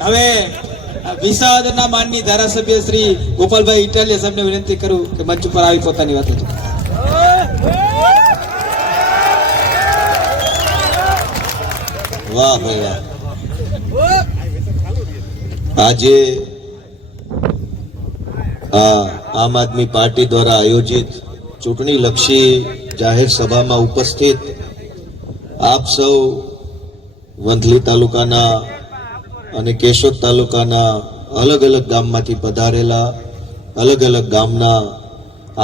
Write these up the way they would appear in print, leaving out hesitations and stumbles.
હવે વિસાવદરના માનની ધારાસભ્ય શ્રી ગોપાલભાઈ ઇટાલિયા સાહેબને વિનંતી કરું કે મંચ ઉપર આવી પોતાની વાત રજૂ. વાહ ભાઈ વાહ. આજે આમ આદમી પાર્ટી દ્વારા આયોજિત ચૂંટણી લક્ષી જાહેર સભામાં ઉપસ્થિત આપ સૌ વંથલી તાલુકાના અને કેશોદ તાલુકાના અલગ અલગ ગામમાંથી પધારેલા અલગ અલગ ગામના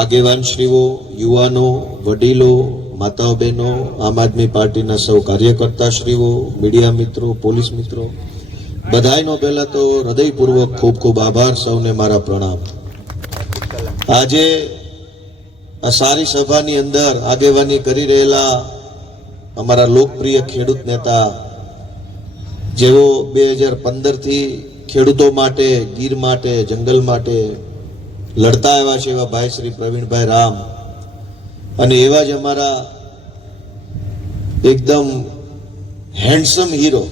આગેવાનશ્રીઓ, યુવાનો, વડીલો, માતાઓ બહેનો, આમ આદમી પાર્ટીના સૌ કાર્યકર્તાશ્રીઓ, મીડિયા મિત્રો, પોલીસ મિત્રો, બધાયનો પહેલા તો હૃદયપૂર્વક ખૂબ ખૂબ આભાર, સૌને મારા પ્રણામ. આજે આ સારી સભાની અંદર આગેવાની કરી રહેલા અમારા લોકપ્રિય ખેડૂત નેતા, જેઓ 2015 થી ખેડૂતો માટે, ગીર માટે, જંગલ માટે લડતા આવ્યા છે, એવા ભાઈ શ્રી પ્રવીણભાઈ રામ, અને એવા જ અમારા એકદમ હેન્ડસમ હીરો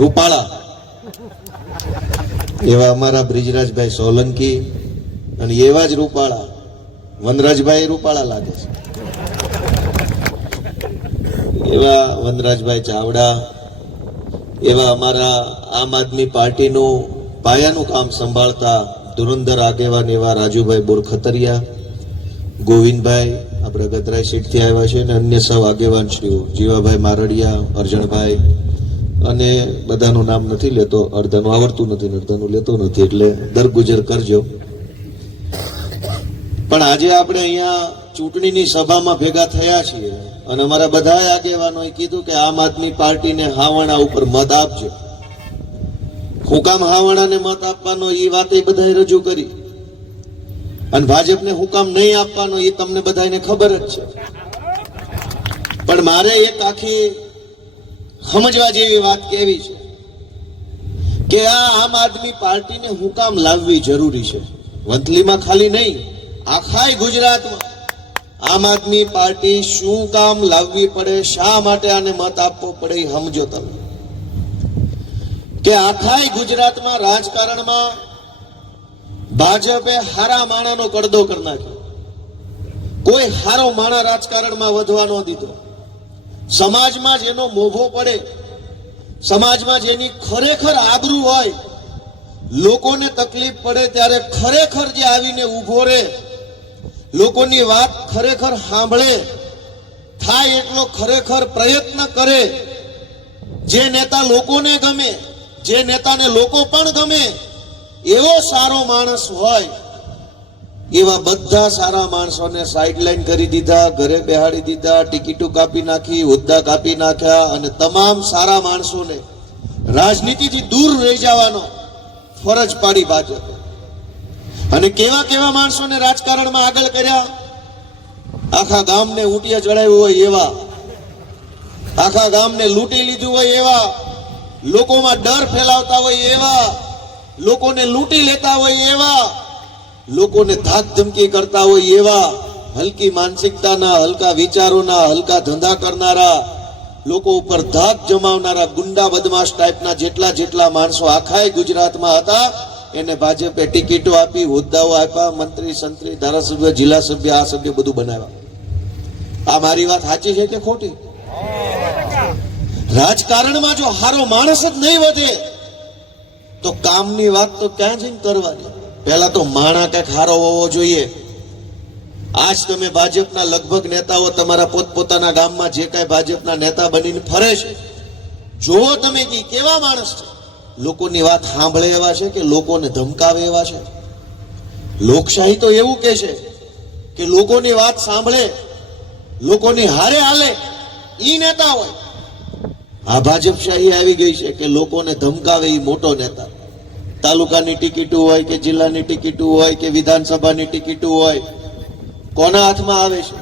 રૂપાળા એવા અમારા બ્રિજરાજભાઈ સોલંકી, અને એવા જ રૂપાળા વનરાજભાઈ રૂપાળા લાગે છે એવા વનરાજભાઈ ચાવડા, એવા અમારા આમ આદમી પાર્ટીનું પાયાનું કામ સંભાળતા ધુરંધર આગેવાન એવા રાજુભાઈ બોરખતરિયા, ગોવિંદભાઈ આપણે ગતરાઈ સીટથી આવ્યા છે, અને અન્ય સૌ આગેવાનશ્રીઓ જીવાભાઈ મારડિયા, અરજણભાઈ, અને બધાનું નામ નથી લેતો, અડધાનું આવડતું નથી, અડધાનું લેતો નથી, એટલે દરગુજર કરજો. પણ આજે આપણે અહીંયા ચૂંટણીની સભામાં ભેગા થયા છીએ, અને અમારા બધા આગેવાનોએ કીધું કે આમ આદમી પાર્ટીને હાવણા ઉપર મત આપજો. હું કામ હાવણાને મત આપવાનો એ વાત એ બધાએ રજૂ કરી, અને ભાજપને હું કામ નહીં આપવાનો એ તમને બધાને ખબર જ છે. પણ મારે એક આખી સમજવા જેવી વાત કહેવી છે કે આ આમ આદમી પાર્ટીને હું કામ લાવવી જરૂરી છે. વંથલીમાં ખાલી નહીં, આખા ગુજરાતમાં આમ આદમી પાર્ટી શું કામ લાવવી પડે, શા માટે આને મત આપવો પડે એ સમજો તમે. કે આખા ગુજરાતમાં રાજકારણમાં ભાજપે હારા માણાનો કડદો કરી નાખ્યો. કોઈ હારો માણા રાજકારણમાં વધવા ન દીધો. સમાજમાં જેનો મોભો પડે, સમાજમાં જેની ખરેખર આબરૂ હોય, લોકોને તકલીફ પડે ત્યારે ખરેખર જે આવીને ઊભો રહે, લોકોની વાત ખરેખર સાંભળે, થાય એટલો ખરેખર પ્રયત્ન કરે, જે નેતા લોકોને ગમે, જે નેતાને લોકો પણ ગમે, એવો સારો માણસ હોય, એવા બધા સારા માણસોને સાઇડલાઇન કરી દીધા, ઘરે બેહાડી દીધા, ટિકિટો કાપી નાખી, હોદ્દા કાપી નાખ્યા, અને તમામ સારા માણસોને રાજનીતિથી દૂર રહી જવાનો ફરજ પાડી ભાજપે. અને કેવા કેવા માણસોને રાજકારણમાં આગળ કર્યા, આખા ગામને ઊંટિયા ચડાવ્યું હોય એવા, આખા ગામને લૂંટી લીધું હોય એવા, લોકોમાં ડર ફેલાવતા હોય એવા, લોકોને લૂંટી લેતા હોય એવા, લોકોને ધાક ધમકી કરતા હોય એવા, હલકી માનસિકતાના, હલકા વિચારોના, હલકા ધંધા કરનારા, લોકો ઉપર ધાક જમાવનારા ગુંડા બદમાશ ટાઈપના જેટલા જેટલા માણસો આખા ગુજરાતમાં હતા, એને ભાજપે ટિકિટો આપી, હોદ્દાઓ આપ્યા, મંત્રી, સંત્રી, ધારાસભ્ય, જિલ્લા સભ્ય, આ સભ્ય બધું બનાવ્યા. આ મારી વાત સાચી છે કે ખોટી? રાજકારણમાં જો હારો માણસ જ નહીં વધે તો કામની વાત તો ક્યાં જઈને કરવાની? પહેલા તો માણા કઈક હારો હોવો જોઈએ. આજ તમે ભાજપના લગભગ નેતાઓ તમારા પોતપોતાના ગામમાં જે કઈ ભાજપના નેતા બનીને ફરે છે, જોવો તમે કે કેવા માણસ છે. લોકોની વાત સાંભળે એવા છે કે લોકોને ધમકાવે એવા છે? લોકશાહી તો એવું કે છે કે લોકોની વાત સાંભળે, લોકોની હારે હાલે ઈ નેતા હોય. આ ભાજપશાહી આવી ગઈ છે કે લોકોને ધમકાવે ઈ મોટો નેતા. તાલુકાની ટિકિટો હોય કે જિલ્લાની ટિકિટો હોય કે વિધાનસભાની ટિકિટો હોય, કોના હાથમાં આવે છે?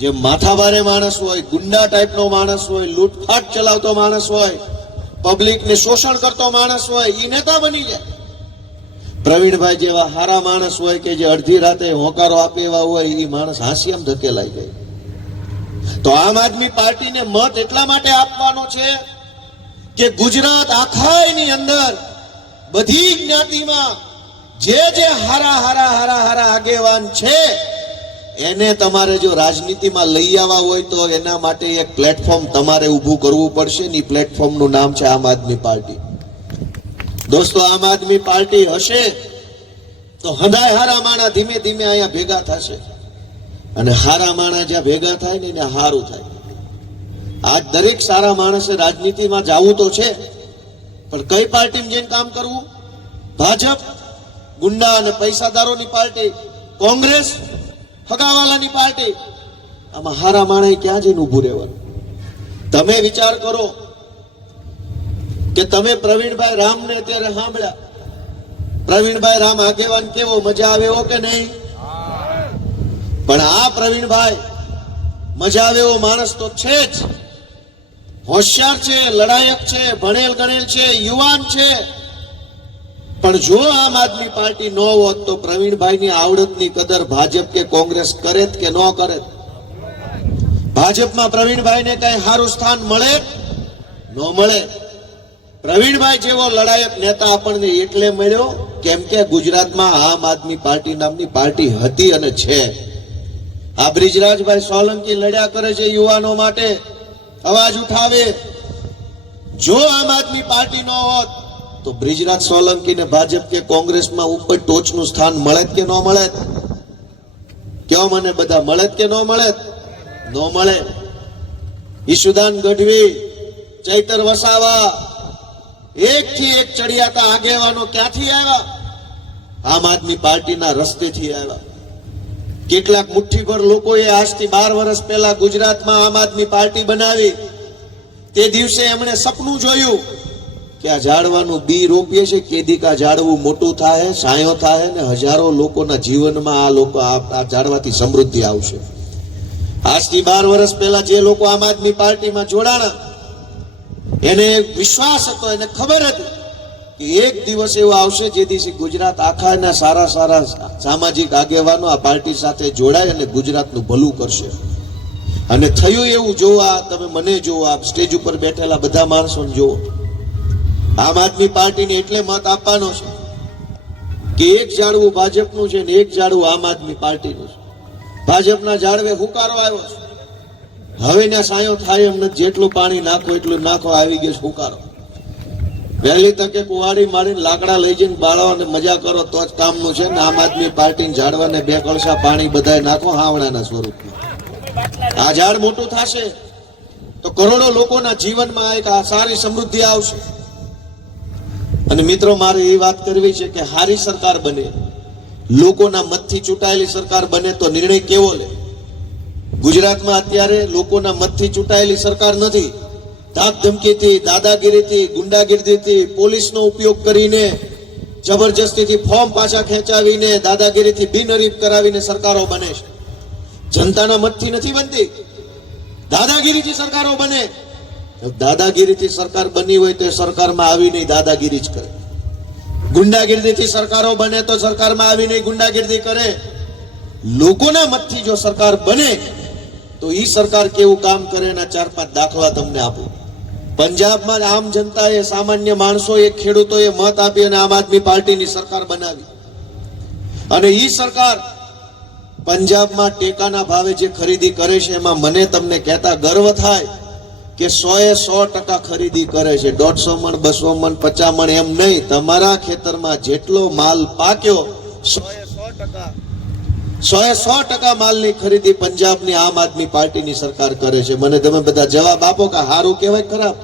જે માથાભારે માણસ હોય, ગુંડા ટાઈપનો માણસ હોય, લૂંટફાટ ચલાવતો માણસ હોય, પબ્લિકને શોષણ કરતો માણસ હોય, ઈ નેતા બની જાય. પ્રવીણભાઈ જેવા હારા માણસ હોય કે જે અડધી રાતે હોકારો આપે એવા હોય, ઈ માણસ હાંસિયામ ધકેલાઈ જાય. તો આમ આદમી પાર્ટીને મત એટલા માટે આપવાનો છે કે ગુજરાત આખાની અંદર બધી જ્ઞાતિમાં જે હારા આગેવાન છે એને તમારે જો રાજનીતિમાં લઈ આવવા હોય તો એના માટે એક પ્લેટફોર્મ તમારે ઊભું કરવું પડશે ને પ્લેટફોર્મનું નામ છે આમ આદમી પાર્ટી. દોસ્તો, આમ આદમી પાર્ટી હશે તો હંધાય હારા માણા ધીમે ધીમે અહીંયા ભેગા થશે અને હારા માણા જ્યાં ભેગા થાય ને એને હારું થાય. આજ દરેક સારા માણસે રાજનીતિમાં જવું તો છે, પણ કઈ પાર્ટીમાં જઈને કામ કરવું? ભાજપ ગુંડા અને પૈસાદારોની પાર્ટી, કોંગ્રેસ હગાવાલાની પાર્ટી. આમાં હારા માણસે ક્યાં જઈને ઊભું રહેવાનું? તમે વિચાર કરો કે તમે પ્રવીણભાઈ રામને અત્યારે સાંભળ્યા. પ્રવીણભાઈ રામ આગેવાન કેવો, મજા આવે એવો કે નહીં? પણ આ પ્રવીણભાઈ મજા આવે એવો માણસ તો છે જ. હોશિયાર છે, લડાયક છે, ભણેલ ગણેલ છે, યુવાન છે. પણ જો આમ આદમી પાર્ટી ન હોત તો પ્રવીણભાઈની આવડતની કદર ભાજપ કે કોંગ્રેસ કરે કે ન કરે? ભાજપમાં પ્રવીણભાઈને કઈ સારું સ્થાન મળે? ન મળે. પ્રવીણભાઈ જેવો લડાયક નેતા આપણને એટલે મળ્યો કેમ કે ગુજરાતમાં આમ આદમી પાર્ટી નામની પાર્ટી હતી અને છે. આ બ્રિજરાજભાઈ સોલંકી લડ્યા કરે છે યુવાનો માટે, અવાજ ઉઠાવે. જો આમ આદમી પાર્ટી ન હોત તો બ્રિજરાજ સોલંકીને ભાજપ કે કોંગ્રેસમાં ઉપર ટોચનું સ્થાન મળે કે ન મળે? કયો મને બધા, મળે કે ન મળે? ન મળે. ઈશુદાન ગઢવી, ચૈતર વસાવા, એકથી એક ચડિયાતા આગેવાનો ક્યાંથી આવ્યા? આમ આદમી પાર્ટીના રસ્તેથી આવ્યા. કેટલાક મુઠ્ઠીભર લોકોએ આજથી 12 વર્ષ પહેલા ગુજરાતમાં આમ આદમી પાર્ટી બનાવી. તે દિવસે એમણે સપનું જોયું કે આ ઝાડવાનું બી રોપીએ છે, કેદીક આ ઝાડવું મોટું થાય, છાંયો થાય ને હજારો લોકોના જીવનમાં આ ઝાડવાથી સમૃદ્ધિ આવશે. આજથી 12 વર્ષ પહેલા જે લોકો આમ આદમી પાર્ટીમાં જોડાણા એને વિશ્વાસ હતો, એને ખબર હતી કે એક દિવસ એવો આવશે જે દિવસે ગુજરાત આખાના સારા સામાજિક આગેવાનો આ પાર્ટી સાથે જોડાય અને ગુજરાતનું ભલું કરશે. અને થયું એવું. જોવા તમે મને જોવો, આ સ્ટેજ ઉપર બેઠેલા બધા માણસોને જોવો. આમ આદમી પાર્ટીને એટલે મત આપવાનો છે કે એક ઝાડવું ભાજપનું છે ને એક ઝાડવું આમ આદમી પાર્ટીનું છે. ભાજપના ઝાડવે હુંકારો આવ્યો છે, હવે ત્યાં સાયો થાય એમ નથી. જેટલું પાણી નાખો એટલું નાખો, આવી ગયો છે હુંકારો. વહેલી તકે કુવાડી મારીને લાકડા લઈ જઈને બાળો અને મજા કરો તો જ કામનું છે ને. આમ આદમી પાર્ટીને ઝાડવાને 2 કળશા પાણી બધાય નાખો હાવણાના સ્વરૂપમાં. આ ઝાડ મોટું થશે તો કરોડો લોકોના જીવનમાં એક આ સારી સમૃદ્ધિ આવશે. અને મિત્રો, મારે એ વાત કરવી છે કે હારી સરકાર બને, લોકોના મતથી ચૂંટાયેલી સરકાર બને તો નિર્ણય કેવો લે? ગુજરાતમાં અત્યારે લોકોના મતથી ચૂંટાયેલી સરકાર નથી. ધાક ધમકીથી, દાદાગીરીથી, ગુંડાગીરીથી, પોલીસનો ઉપયોગ કરીને, જબરજસ્તીથી ફોર્મ પાછા ખેંચાવીને, દાદાગીરીથી બિનહરીફ કરાવીને સરકારો બને છે. જનતાના મતથી નથી બનતી, દાદાગીરીથી સરકારો બને. દાદાગીરીથી સરકાર બની હોય તો સરકારમાં આવી નહીં દાદાગીરી જ કરે. ગુંડાગીરીથી સરકારો બને તો સરકારમાં આવી નહીં ગુંડાગીરી કરે. લોકોના મતથી જો સરકાર બને તો ઈ સરકાર કેવું કામ કરે એના 4-5 દાખલા તમને આપું. પંજાબમાં આમ જનતાએ, સામાન્ય માણસોએ, ખેડૂતોએ મત આપી અને આમ આદમી પાર્ટીની સરકાર બનાવી. અને ઈ સરકાર પંજાબમાં ટેકાના ભાવે જે ખરીદી કરે છે એમાં મને તમને કહેતા ગર્વ થાય કે 100% ખરીદી કરે છે. 150 મણ, 200 મણ, 50 મણ એમ નહીં. તમારા ખેતરમાં જેટલો માલ પાક્યો 100% માલની ખરીદી પંજાબની આમ આદમી પાર્ટીની સરકાર કરે છે. મને તમે બધા જવાબ આપો કે સારું કહેવાય ખરાબ?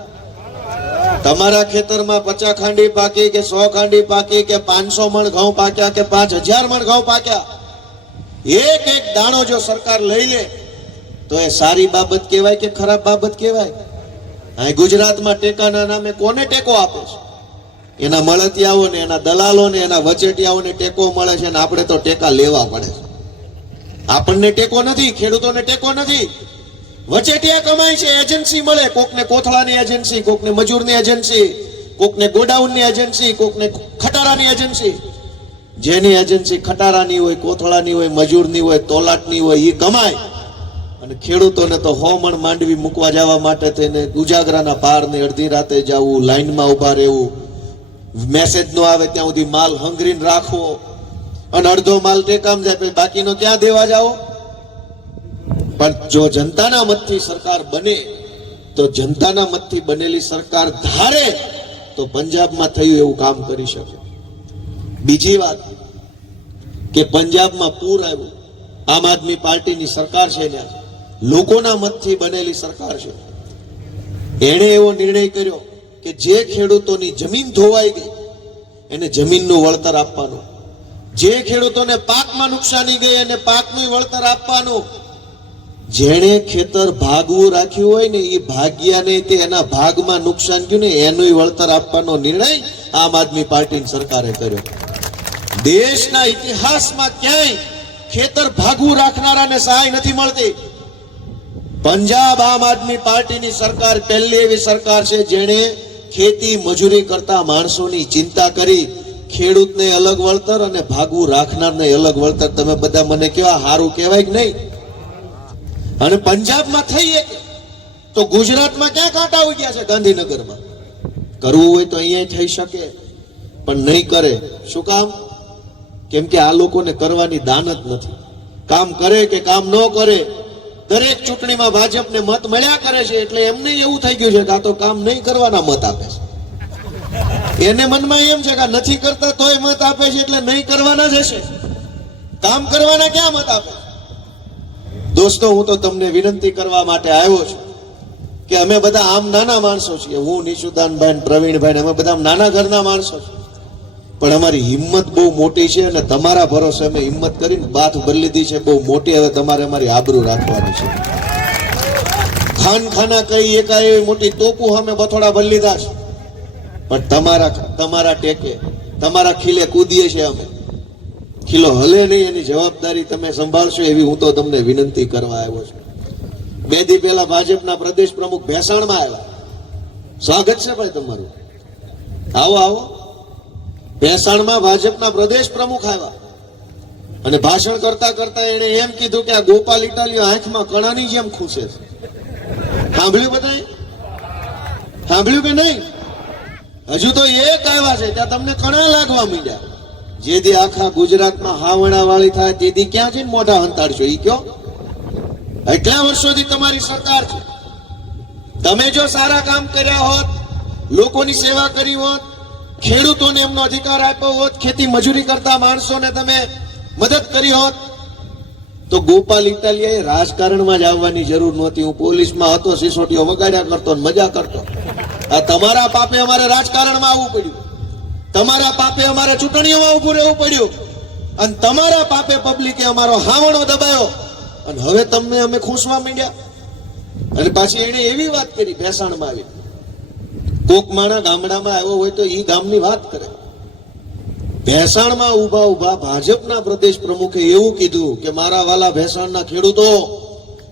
તમારા ખેતરમાં 50 ખાંડી પાકી કે 100 ખાંડી પાકી કે 500 મણ ઘઉં પાક્યા કે 5000 મણ ઘઉં પાક્યા, એક એક દાણો જો સરકાર લઈ લે તો એ સારી બાબત કહેવાય કે ખરાબ બાબત કહેવાય? અહીં ગુજરાતમાં ટેકાના નામે કોને ટેકો આપે છે? એના મળતિયાઓને, એના દલાલોને, એના વચેટિયાઓને ટેકો મળે છે અને આપણે તો ટેકા લેવા પડે છે. આપણને ટેકો નથી, ખેડૂતોને ટેકો નથી. વચેટિયા કમાય છે, એજન્સી મળે. કોકને કોથળાની એજન્સી, કોકને મજૂરની એજન્સી, કોકને ગોડાઉનની એજન્સી, કોકને ખટારાની એજન્સી. જેની એજન્સી ખટારાની હોય, કોથળાની હોય, મજૂરની હોય, તોલાટની હોય, એ કમાય. અને ખેડૂતોને તો 100 મણ માંડવી મૂકવા જવા માટે થઈને ઉજાગરાના પારને અડધી રાતે જવું, લાઈનમાં ઉભા રહેવું, મેસેજ નો આવે ત્યાં સુધી માલ હંગરીને રાખવો અને અડધો માલ ટેકામ જાય પછી બાકીનો ક્યાં દેવા જાઓ? પણ જો જનતાના મતથી સરકાર બને તો જનતાના મતથી બનેલી સરકાર ધારે તો પંજાબમાં થયું એવું કામ કરી શકે. બીજી વાત કે પંજાબમાં પૂર આવ્યું, આમ આદમી પાર્ટીની સરકાર છે, ત્યાં લોકોના મતથી બનેલી સરકાર છે. એણે એવો નિર્ણય કર્યો કે જે ખેડૂતોની જમીન ધોવાઈ ગઈ એને જમીનનું વળતર આપવાનું, જે ખેડૂતોને પાકમાં નુકસાની ગઈ એને પાકનું વળતર આપવાનું, જેણે ખેતર ભાગવું રાખ્યું હોય ને એ ભાગ્યા નહીં તે એના ભાગમાં નુકસાન ગયું ને એનું વળતર આપવાનો નિર્ણય આમ આદમી પાર્ટીની સરકારે કર્યો. દેશના ઇતિહાસમાં ક્યાંય ખેતર ભાગવું રાખનારાને સહાય નથી મળતી. પંજાબ આમ આદમી પાર્ટીની સરકાર પહેલી એવી સરકાર છે જેણે ખેતી મજૂરી કરતા માણસોની ચિંતા કરી. ખેડૂતને અલગ વળતર અને ભાગવું રાખનારને અલગ વળતર. તમે બધા મને કેવા સારું કહેવાય કે નહીં? અને પંજાબમાં થઈ તો ગુજરાતમાં ક્યાં કાંટા આવી ગયા છે? ગાંધીનગરમાં કરવું હોય તો અહીંયા થઈ શકે, પણ નહીં કરે. શું કામ? કેમ કે આ લોકોને કરવાની દાન જ નથી. કામ કરે કે કામ ન કરે, દરેક ચૂંટણીમાં ભાજપને મત મળ્યા કરે છે. એટલે એમને એવું થઈ ગયું છે કે આ તો કામ નહીં કરવાના મત આપે છે. એને મનમાં એમ છે કે નથી કરતા તોય મત આપે છે એટલે નહીં કરવાના જ હશે, કામ કરવાના ક્યાં મત આપે? દોસ્તો, હું તો તમને વિનંતી કરવા માટે આવ્યો છું કે અમે બધા આમ નાના માણસો છીએ. હું, નિશુદાનભાઈ, પ્રવીણભાઈ, અમે બધા નાના ઘરના માણસો છીએ, પણ અમારી હિંમત બહુ મોટી છે અને તમારા ભરોસે અમે હિંમત કરીને બાથ ભરી લીધી છે બહુ મોટી. હવે તમારે અમારી આબરૂ રાખવાની છે. ખાનખાના કઈ એકાએવી મોટી તોપું અમે બથોડા ભરી લીધા છે, પણ તમારા ટેકે તમારા ખીલે કૂદીએ છે અમે. ખીલો હલે નહીં એની જવાબદારી તમે સંભાળશો એવી હું તો તમને વિનંતી કરવા આવ્યો છું. 2 દી પહેલા ભાજપના પ્રદેશ પ્રમુખ ભેસાણમાં આવ્યા. સ્વાગત છે ભાઈ તમારું, આવો આવો. ભેસાણમાં ભાજપના પ્રદેશ પ્રમુખ આવ્યા અને ભાષણ કરતા કરતા એને એમ કીધું કે આ ગોપાલ ઇટાલિયો આંખમાં કણાની જેમ ખુશે છે. સાંભળ્યું બધાએ? સાંભળ્યું કે નહીં? હજુ તો એક આવ્યા છે ત્યાં તમને કણા લાગવા માંડ્યા. જે દી આખા ગુજરાતમાં હાવણા વાળી થાય તે દી ક્યાં જઈને મોઢા હંતાડશો ઈ કયો? એટલા વર્ષોથી તમારી સરકાર છે. તમે જો સારા કામ કર્યા હોત, લોકોની સેવા કરી હોત, ખેડૂતોને એમનો અધિકાર આપ્યો હોત, ખેતી મજૂરી કરતા માણસોને તમે મદદ કરી હોત, તો ગોપાલ ઇટાલિયાએ રાજકારણમાં જ આવવાની જરૂર નહોતી. હું પોલીસમાં હતો, સિસોટીઓ વગાડ્યા કરતો, મજા કરતો. આ તમારા પાપે અમારે રાજકારણમાં આવવું પડ્યું, તમારા પાપે અમારે ચૂંટણીઓમાં ઉભું રહેવું પડ્યું, અને તમારા પાપે પબ્લિકે અમારો હાવણો દબાયો, અને હવે તમને અમે ખૂંસવા માંડ્યા. અને પાછી એને એવી વાત કરી ભેસાણમાં આવી, કોક માણા ગામડામાં આવ્યો હોય તો એ ગામની વાત કરે. ભેસાણમાં ઉભા ઉભા ભાજપના પ્રદેશ પ્રમુખે એવું કીધું કે મારા વાલા ભેસાણના ખેડૂતો,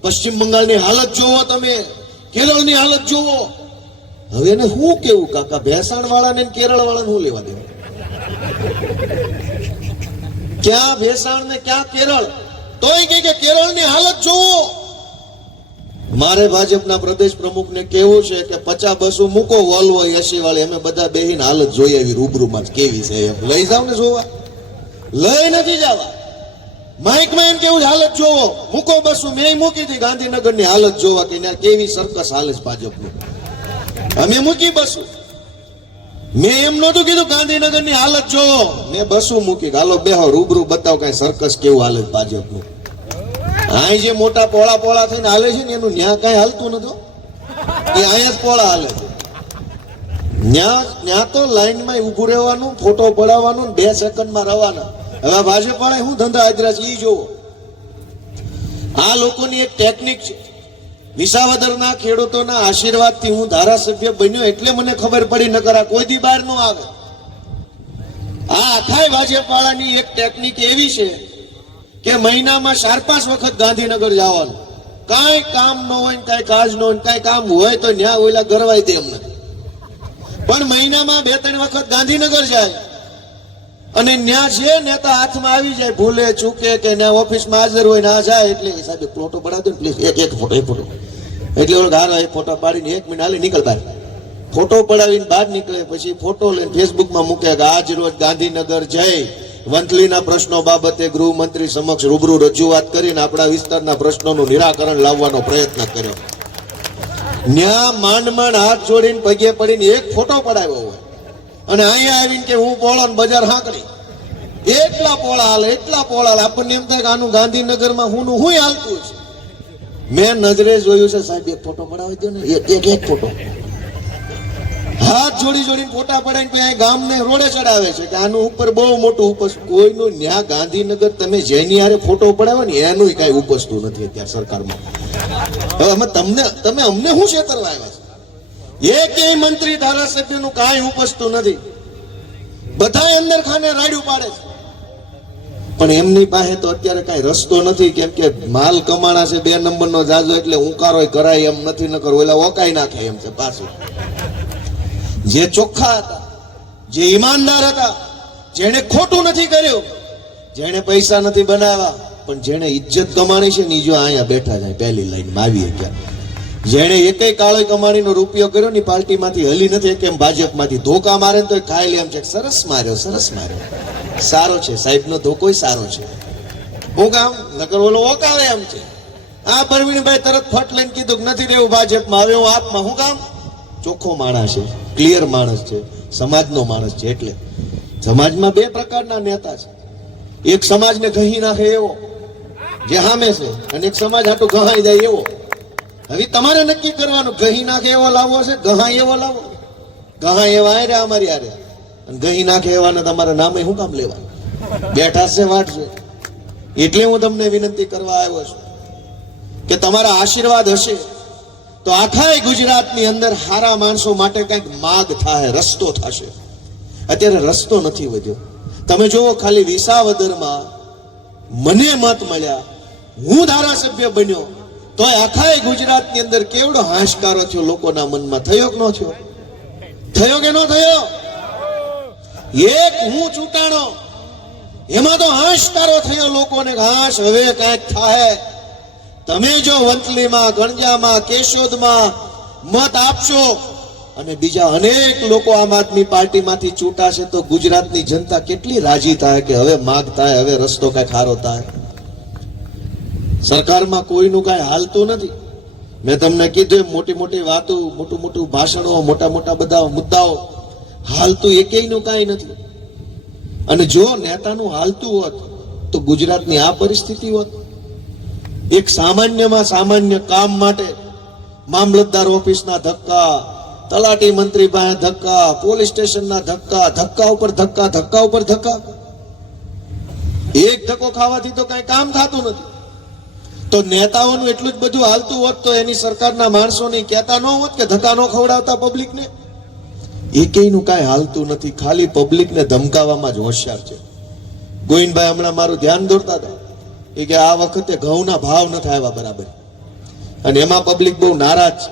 પશ્ચિમ બંગાળની હાલત જોવો, તમે કેરળની હાલત જોવો. હવે એને શું કેવું કાકા? ભેસાણ વાળાને કેરળ વાળાને શું લેવા દેવા? ક્યાં ભેસાણ ને ક્યાં કેરળ? તોય કે કેરળની હાલત જોવો. મારે ભાજપના પ્રદેશ પ્રમુખને કેવું છે કે 50 બસો મૂકો વોલ્વો 80 વાળી, અમે બધા બેહીને હાલત જોઈ આવી રૂબરૂમાં કેવી છે. એમ લઈ જાવ ને જોવા, લઈ નથી જવા. માઇકમાં એમ કેવું હાલત જોવો, મૂકો બસો. મેં મૂકી હતી ગાંધીનગરની હાલત જોવા કે કેવી સરકસ હાલે છે ભાજપની. અમે મૂકી બસો. મેં એમ નહોતું કીધું ગાંધીનગરની હાલત જોવો, મેં બસો મૂકી. હાલો બેહો રૂબરૂ બતાવો કઈ સરકસ કેવું હાલે છે ભાજપનું. અહીં જે મોટા પોળા પોળા થઈને હાલે છે ને એનું ન્યા કઈ હાલતું નથી, એ અહીંયા જ પોળા હાલે છે. ન્યા તો લાઈનમાં ઉભું રહેવાનું, ફોટો પડાવવાનું, 2 સેકન્ડમાં રવાના. હવે ભાજપ વાળા શું ધંધા આદરા છે એ જોવો. આ લોકોની એક ટેકનિક છે. વિસાવદરના ખેડૂતોના આશીર્વાદથી હું ધારાસભ્ય બન્યો એટલે મને ખબર પડી, નકર આ કોઈ દી બહાર ન આવે. આ આખા ભાજપ વાળાની એક ટેકનિક એવી છે કે મહિનામાં 4-5 વખત ગાંધીનગર જવાનું. કાંઈ કામ ન હોય, કાંઈ કાજ ન હોય, કાંઈ કામ હોય તો ન્યા ઓલા ગરવાઈ દે એમને. પણ મહિનામાં 2-3 વખત ગાંધીનગર જાય અને ન્યા જે નેતા હાથમાં આવી જાય, ભૂલે ચૂકે કે ન્યા ઓફિસમાં હાજર હોય ના જાય એટલે સાહેબ ફોટો પડાવી દો ને પ્લીઝ, એક ફોટો. એટલે ઓલો ઘારો એક ફોટો પાડીને 1 મિનિટ હાલી નીકળ બહાર. ફોટો પડાવીને બહાર નીકળે, પછી ફોટો લઈને ફેસબુકમાં મૂકે કે આજ રોજ ગાંધીનગર જઈ વંથલીના પ્રશ્નો બાબતે ગૃહમંત્રી સમક્ષ રૂબરૂ રજૂઆત કરીને આપણા વિસ્તારના પ્રશ્નોનું નિરાકરણ લાવવાનો પ્રયત્ન કર્યો. ન્યા માંડ માંડ હાથ જોડીને પગે પડીને એક ફોટો પડાવ્યો હોય, અને અહીંયા આવીને કે હું પોળો ને બજાર હાંકડી, એટલા પોળા હાલે, એટલા પોળા હાલે. આપણને એમ થાય કે આનું ગાંધીનગરમાં હું હાલતું છે. મેં નજરે જોયું છે સાહેબ, એક ફોટો પડાવી દો ને, એક ફોટો. હાથ જોડી જોડીને ફોટા પડાવીને પછી ગામને રોડે ચડાવે છે કે આનું ઉપર બહુ મોટું ઉપસ. કોઈનું ન્યા ગાંધીનગર તમે જેની હારે ફોટો પડાવો ને એનું કઈ ઉપસતું નથી અત્યારે સરકારમાં. હવે અમે તમે અમને શું છેતરવા આવ્યા છે? એકેય મંત્રી ધારાસભ્યનું કાંઈ ઉપસતું નથી, બધા અંદર ખાને રાડ્યું પાડે છે. પણ એમની પાસે તો અત્યારે કઈ રસ્તો નથી, કેમ કે માલ કમાણા છે 2 નંબરનો જાજો, એટલે ઉંકારો કરાય એમ નથી, નકર ઓલા ઓકાઈ નાખે એમ છે. પાછું જે ચોખ્ખા હતા, જે ઈમાનદાર હતા, જેને ખોટું નથી કર્યું, જેને પૈસા નથી બનાવ્યા, પણ જેને ઇજ્જત કમાણી છે ને, જો અહીંયા બેઠા જાય પહેલી લાઈનમાં આવીએ ક્યાં. જેને એકેય કાળી કમાણીનો રૂપિયો કર્યો ને પાર્ટીમાંથી હલી નથી, કેમ ભાજપમાંથી ધોકા મારે તો ખાઈ લે એમ છે, સરસ માર્યો, સરસ માર્યો, સારો છે સાહેબનો ધોકોય સારો છે. હું કામ નકર ઓલો ઓકાવે એમ છે. આ પરવીણભાઈ તરત ફટ લઈને કીધું કે નથી રહેવું ભાજપમાં, હવે હું આપમાં. હું કામ? ચોખ્ખો માણસ છે, ક્લિયર માણસ છે, સમાજનો માણસ છે. એટલે સમાજમાં 2 પ્રકારના નેતા છે. એક સમાજને ઘહી નાખે એવો જે સામે છે, અને એક સમાજ હાટું ગહાઈ જાય એવો. હવે તમારે નક્કી કરવાનું, ઘહી નાખે એવો લાવવો છે, ગહાઈ એવો લાવો. ગહાઈ એવા આરે અમારી આરે, અને ઘહી નાખે એવાને તમારા નામે શું કામ લેવાનું? બેઠા છે વાટ છે. એટલે હું તમને વિનંતી કરવા આવ્યો છું કે તમારા આશીર્વાદ હશે તો આખા ગુજરાતની અંદર સારા માણસો માટે કંઈક માગ થાય, રસ્તો થશે. અત્યારે રસ્તો નથી વધ્યો. તમે જુઓ, ખાલી વિસાવદરમાં મને મત મળ્યા, હું ધારાસભ્ય બન્યો, તો આખા ગુજરાતની અંદર કેવડો હાશકારો થયો લોકોના મનમાં. થયો કે ન થયો? થયો કે ન થયો? એક હું ચૂંટાણો, એમાં તો હાશકારો થયો લોકોને. હાશ હવે કંઈક થાય. તમે જો વંથલીમાં, ગણજામાં, કેશોદમાં મત આપશો અને બીજા અનેક લોકો આમ આદમી પાર્ટીમાંથી ચૂંટાશે, તો ગુજરાતની જનતા કેટલી રાજી થાય કે હવે માગ થાય, હવે રસ્તો કઈ ખારો થાય. સરકારમાં કોઈનું કઈ હાલતું નથી. મેં તમને કીધું, મોટી મોટી વાતો, મોટું મોટું ભાષણો, મોટા મોટા બધા મુદ્દાઓ, હાલતું એકેયનું કઈ નથી. અને જો નેતાનું હાલતું હોત તો ગુજરાતની આ પરિસ્થિતિ હોત. એક સામાન્યમાં સામાન્ય કામ માટે મામલતદાર ઓફિસના ધક્કા, તલાટી મંત્રી પાસે ધક્કા, પોલીસ સ્ટેશનના ધક્કા, ધક્કા ઉપર ધક્કા, ધક્કા ઉપર ધક્કા. એક ધક્કો ખાવાથી તો કઈ કામ થતું નથી. તો નેતાઓનું એટલું જ બધું હાલતું હોત તો એની સરકારના માણસોને કહેતા ન હોત કે ધક્કા ન ખવડાવતા પબ્લિકને. એકેયનું કાંઈ હાલતું નથી, ખાલી પબ્લિકને ધમકાવવામાં જ હોશિયાર છે. ગોવિંદભાઈ હમણાં મારું ધ્યાન દોરતા હતા, એ કે આ વખતે ઘઉંના ભાવ નથી આવ્યા બરાબર, અને એમાં પબ્લિક બહુ નારાજ છે.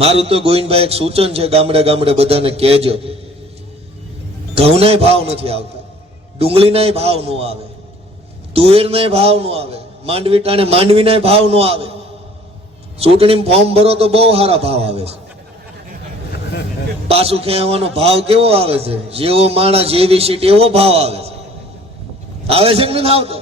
મારું તો ગોવિંદભાઈ એક સૂચન છે, ગામડે ગામડે બધાને કહેજો, ઘઉંનાય ભાવ નથી આવતા, ડુંગળીનાય ભાવ ન આવે, તુવેરનાય ભાવ ન આવે, માંડવીનાય ભાવ ન આવે. ચૂંટણી ફોર્મ ભરો તો બહુ સારા ભાવ આવે છે. પાછું ખેવાનો ભાવ કેવો આવે છે? જેવો માણસ જેવી સીટ એવો ભાવ આવે છે. આવે છે કે નથી આવતો?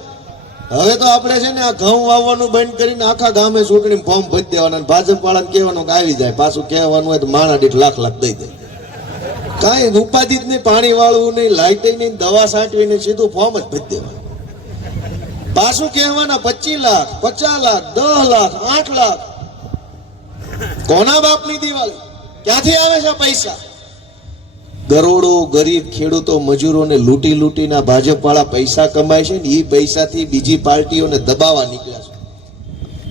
હવે તો આપણે છે ને આ ઘઉં વાવવાનું બંધ કરીને આખા ગામે ચૂંટણી ફોર્મ ભરી દેવાના, ભાજપ વાળાને કહેવાનું કે આવી જાય. પાછું કહેવાનું હોય તો માણા દીઠ લાખ લાખ દઈ દે. કાંઈ ઉપાધિ જ નહીં, પાણી વાળવું નહીં, લાઇટ નહીં, દવા સાંટવી નહીં, સીધું ફોર્મ જ ભરી દેવાનું. પાછું કહેવાના 25 લાખ, 50 લાખ, 10 લાખ, 8 લાખ. કોના બાપની દિવાળી? ક્યાંથી આવે છે પૈસા? કરોડો ગરીબ ખેડૂતો, મજૂરોને લૂંટી લૂંટીને ભાજપ વાળા પૈસા કમાય છે ને, એ પૈસાથી બીજી પાર્ટીઓને દબાવવા નીકળ્યા છે.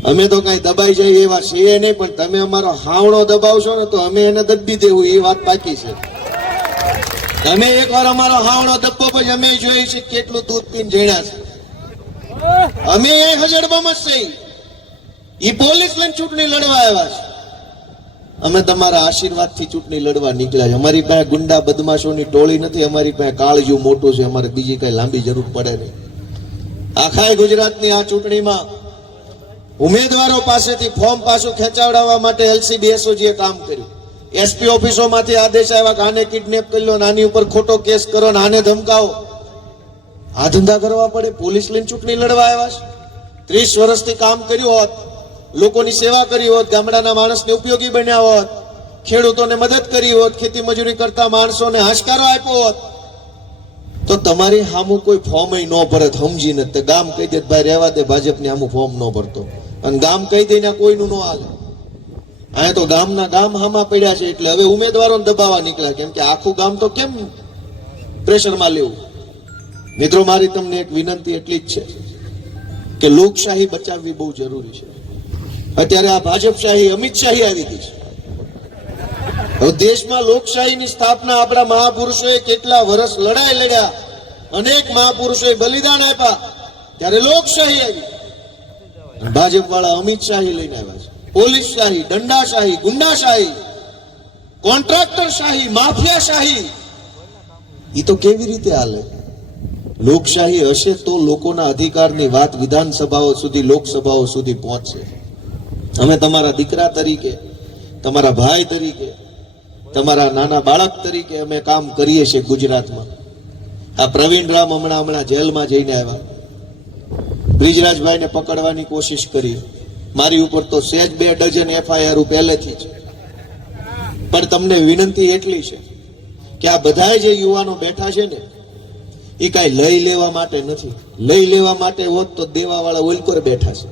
અમે તો કઈ દબાઈ જાય એવા છીએ નહીં, પણ તમે અમારો હાવણો દબાવશો ને તો અમે એને દબી દેવું, એ વાત બાકી છે. તમે એકવાર અમારો હાવણો દબો, પછી અમે જોઈએ છે કેટલું દૂધ પીને જણ્યા છે. અમે હજડબામાં જ છીએ. એ પોલીસ લઈને ચૂંટણી લડવા આવ્યા છે. અમે તમારા આશીર્વાદથી ચૂંટણી લડવા નીકળ્યા છે. અમારી પાસે ગુંડા બદમાશોની ટોળી નથી, અમારી પાસે કાળજું મોટું છે. અમારે બીજી કઈ લાંબી જરૂર પડે નહીં. આખા ગુજરાતની આ ચૂંટણીમાં ઉમેદવારો પાસેથી ફોર્મ પાછું ખેંચાવડાવવા માટે LCBSOજીએ કામ કર્યું. એસપી ઓફિસોમાંથી આદેશ આવ્યા કે આને કિડનેપ કરી લો, આની ઉપર ખોટો કેસ કરો ને આને ધમકાવો. આ ધંધા કરવા પડે? પોલીસ લઈને ચૂંટણી લડવા આવ્યા છે? 30 વર્ષથી કામ કર્યું હોત, લોકોની સેવા કરી હોત, ગામડાના માણસને ઉપયોગી બન્યા હોત, ખેડૂતોને મદદ કરી હોત, ખેતી મજૂરી કરતા માણસોને હાશકારો આપ્યો હોત, તો તમારી સામું કોઈ ફોર્મ ન ભરત. સમજીને તે ગામ કહી દે ભાઈ રહેવા દે, ભાજપની સામું ફોર્મ ન ભરતો, અને ગામ કહી દઈને કોઈનું ન હાલે. અહીંયા તો ગામના ગામ હામા પડ્યા છે, એટલે હવે ઉમેદવારોને દબાવવા નીકળ્યા. કેમ કે આખું ગામ તો કેમ પ્રેશરમાં લેવું? મિત્રો, મારી તમને એક વિનંતી એટલી જ છે કે લોકશાહી બચાવવી બહુ જરૂરી છે. અત્યારે આ ભાજપશાહી, અમિત શાહી આવી ગઈ છે. હવે દેશમાં લોકશાહીની સ્થાપના આપણા મહાપુરુષોએ કેટલા વર્ષ લડાઈ લડ્યા, અનેક મહાપુરુષોએ બલિદાન આપ્યા, ત્યારે લોકશાહી આવી. ભાજપ વાળા અમિત શાહી લઈને આવ્યા છે. પોલીસ શાહી, દંડાશાહી, ગુંડાશાહી, કોન્ટ્રાક્ટર શાહી, માફિયા શાહી. એ તો કેવી રીતે હાલે? લોકશાહી હશે તો લોકોના અધિકારની વાત વિધાનસભાઓ સુધી, લોકસભાઓ સુધી પહોંચશે. અમે તમારા દીકરા તરીકે, તમારા ભાઈ તરીકે, તમારા નાના બાળક તરીકે અમે કામ કરીએ છીએ ગુજરાતમાં. આ પ્રવીણ રામ હમણાં જેલમાં જઈને આવ્યા. બ્રિજરાજભાઈને પકડવાની કોશિશ કરી. મારી ઉપર તો સહેજ 2 ડઝન FIR પહેલેથી જ. પણ તમને વિનંતી એટલી છે કે આ બધા જે યુવાનો બેઠા છે ને, એ કાંઈ લઈ લેવા માટે નથી. લઈ લેવા માટે હોત તો દેવાવાળા ઓલકોર બેઠા છે.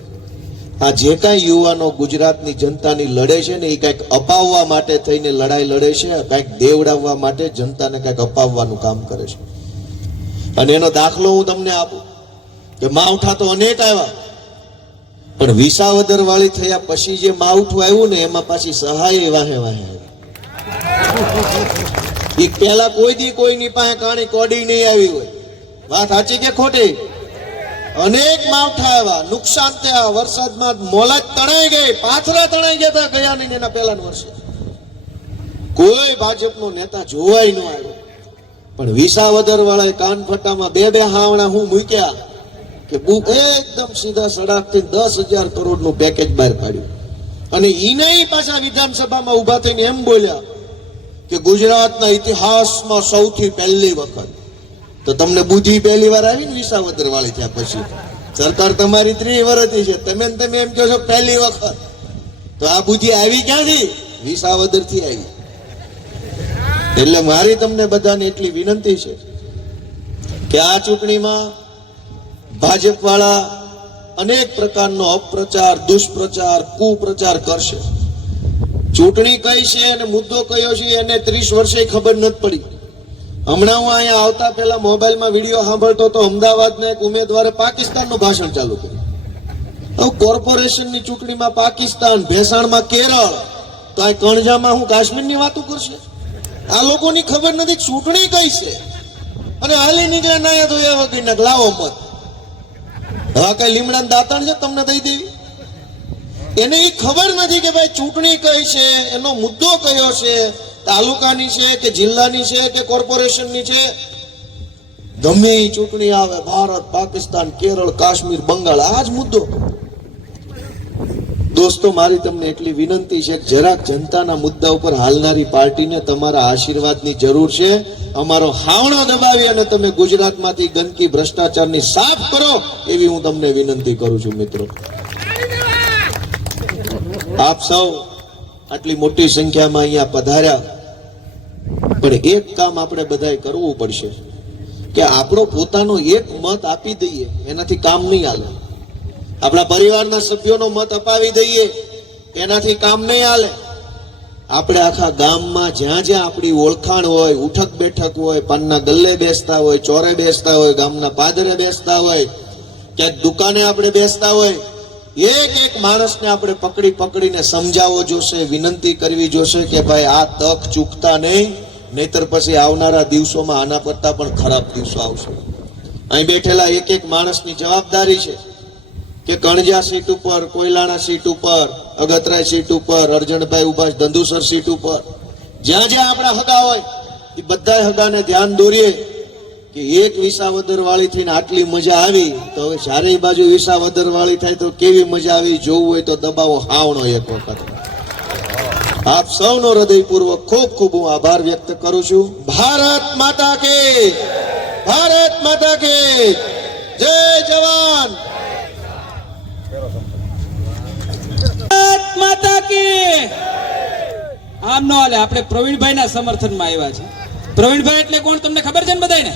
આ જે કાંઈ યુવાનો ગુજરાતની જનતાની લડે છે ને, એ કાંઈક અપાવવા માટે થઈને લડાઈ લડે છે, કાંઈક દેવડાવવા માટે જનતાને કાંઈક અપાવવાનું કામ કરે છે. અને એનો દાખલો હું તમને આપું કે માવઠા તો અનેક આવ્યા, પણ વિસાવદર વાળી થયા પછી જે માવઠું આવ્યું ને, એમાં પાછી સહાય વાહે વાહે આવી. એ પેલા કોઈ દી કોઈની પાસે કાણી કોડી નહીં આવી હોય. વાત સાચી કે ખોટી? અનેક માવઠા આવ્યા, નુકસાન થયા, વરસાદમાં મોલા તણાઈ ગઈ, પાથરા તણાઈ ગયા હતા ગયા નહીં એના પહેલાના વર્ષે. કોઈ ભાજપનો નેતા જોવાય ન આવ્યો. પણ વિસાવદર વાળા કાનફટામાં 2 હાવણા હું મૂક્યા કે એકદમ સીધા સડાકથી 10,000 કરોડનું પેકેજ બહાર કાઢ્યું. અને ઈને પાછા વિધાનસભામાં ઉભા થઈને એમ બોલ્યા કે ગુજરાતના ઇતિહાસમાં સૌથી પહેલી વખત. તો તમને બુદ્ધિ પહેલી વાર આવી ને વિસાવદર વાળી થયા પછી? સરકાર તમારી 30 વર્ષથી છે, તમે એમ કહો છો પહેલી વખત. તો આ બુદ્ધિ આવી ક્યાંથી? વિસાવદર થી આવી. એટલે મારી તમને બધાને એટલી વિનંતી છે કે આ ચૂંટણીમાં ભાજપ વાળા અનેક પ્રકારનો અપપ્રચાર, દુષ્પ્રચાર, કુપ્રચાર કરશે. ચૂંટણી કઈ છે અને મુદ્દો કયો છે એને 30 વર્ષે ખબર નથી પડી. હમણાં હું અહીંયા આવતા પહેલા મોબાઈલમાં વિડીયો સાંભળતો તો અમદાવાદના એક ઉમેદવારે પાકિસ્તાનનું ભાષણ ચાલુ કર્યું. હવે કોર્પોરેશનની ચૂંટણીમાં પાકિસ્તાન, ભેસાણમાં કેરળ, તો આ કણજામાં હું કાશ્મીરની વાતો કરશે? આ લોકોની ખબર નથી ચૂંટણી કઈ છે. અને હાલી નીકળે ના તો એ વગર લાવો મત. હવે કઈ લીમડાના દાંતણ છે તમને દઈ દેવી? એને એ ખબર નથી કે ભાઈ ચૂંટણી કઈ છે, એનો મુદ્દો કયો છે, તાલુકાની છે કે જિલ્લાની છે કે કોર્પોરેશનની છે. ગમે એ ચૂંટણી આવે, ભારત, પાકિસ્તાન, કેરળ, કાશ્મીર, બંગાળ, આ જ મુદ્દો. દોસ્તો, મારી તમને એટલી વિનંતી છે કે જરાક જનતાના મુદ્દા ઉપર હાલનારી પાર્ટીને તમારા આશીર્વાદની જરૂર છે. અમારો હાવણો દબાવી અને તમે ગુજરાતમાંથી ગંદકી, ભ્રષ્ટાચારની સાફ કરો, એવી હું તમને વિનંતી કરું છું. મિત્રો, આપ સૌ આટલી મોટી સંખ્યામાં અહીંયા પધાર્યા, પણ એક કામ આપણે બધાએ કરવું પડશે કે આપણો પોતાનો એક મત આપી દઈએ, એનાથી કામ નહીં હાલે. આપણા પરિવારના સભ્યોનો મત અપાવી દઈએ, એનાથી કામ નહીં હાલે. આપણે આખા ગામમાં જ્યાં જ્યાં આપણી ઓળખાણ હોય, ઉઠક બેઠક હોય, પાનના ગલ્લે બેસતા હોય, ચોરે બેસતા હોય, ગામના પાદરે બેસતા હોય, ક્યાંક દુકાને આપણે બેસતા હોય, એક માણસને આપણે પકડીને સમજાવવો જોશે, વિનંતી કરવી જોશે કે ભાઈ આ તક ચૂકતા નહીં, નહીતર પછી આવનારા દિવસોમાં આના કરતા પણ ખરાબ દિવસો આવશે. અહીં બેઠેલા એક માણસની જવાબદારી છે કે કણજા સીટ ઉપર, કોયલાણા સીટ ઉપર, અગતરાય સીટ ઉપર, અરજણભાઈ ઉભા ધંધુસર સીટ ઉપર, જ્યાં જ્યાં આપણા હગા હોય એ બધા હગાને ધ્યાન દોરીએ કે એક વિસાવદર વાળી થઈને આટલી મજા આવી, તો હવે ચારે બાજુ વિસાવદર વાળી થાય તો કેવી મજા આવી જોવું હોય તો દબાવો હાવણો એક વખત. આપ સૌનો હૃદયપૂર્વક ખૂબ ખૂબ હું આભાર વ્યક્ત કરું છું. ભારત માતા કે ભારત માતા કે જય જવાન. ભારત માતા કી. આમ નો હાલે, આપણે પ્રવીણભાઈ ના સમર્થનમાં આવ્યા છે. પ્રવીણભાઈ એટલે કોણ તમને ખબર છે ને? બધાને